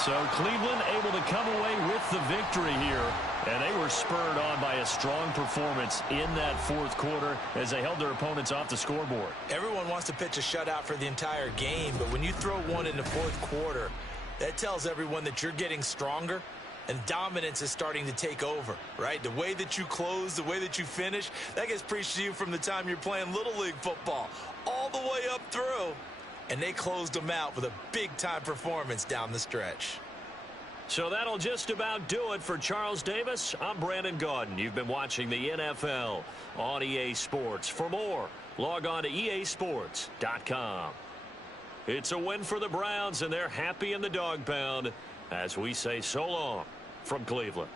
So Cleveland able to come away with the victory here. And they were spurred on by a strong performance in that 4th quarter as they held their opponents off the scoreboard. Everyone wants to pitch a shutout for the entire game, but when you throw one in the 4th quarter, that tells everyone that you're getting stronger. And dominance is starting to take over, right? The way that you close, the way that you finish, that gets preached to you from the time you're playing Little League football all the way up through. And they closed them out with a big-time performance down the stretch. So that'll just about do it for Charles Davis. I'm Brandon Gaudin. You've been watching the NFL on EA Sports. For more, log on to easports.com. It's a win for the Browns, and they're happy in the dog pound as we say so long from Cleveland.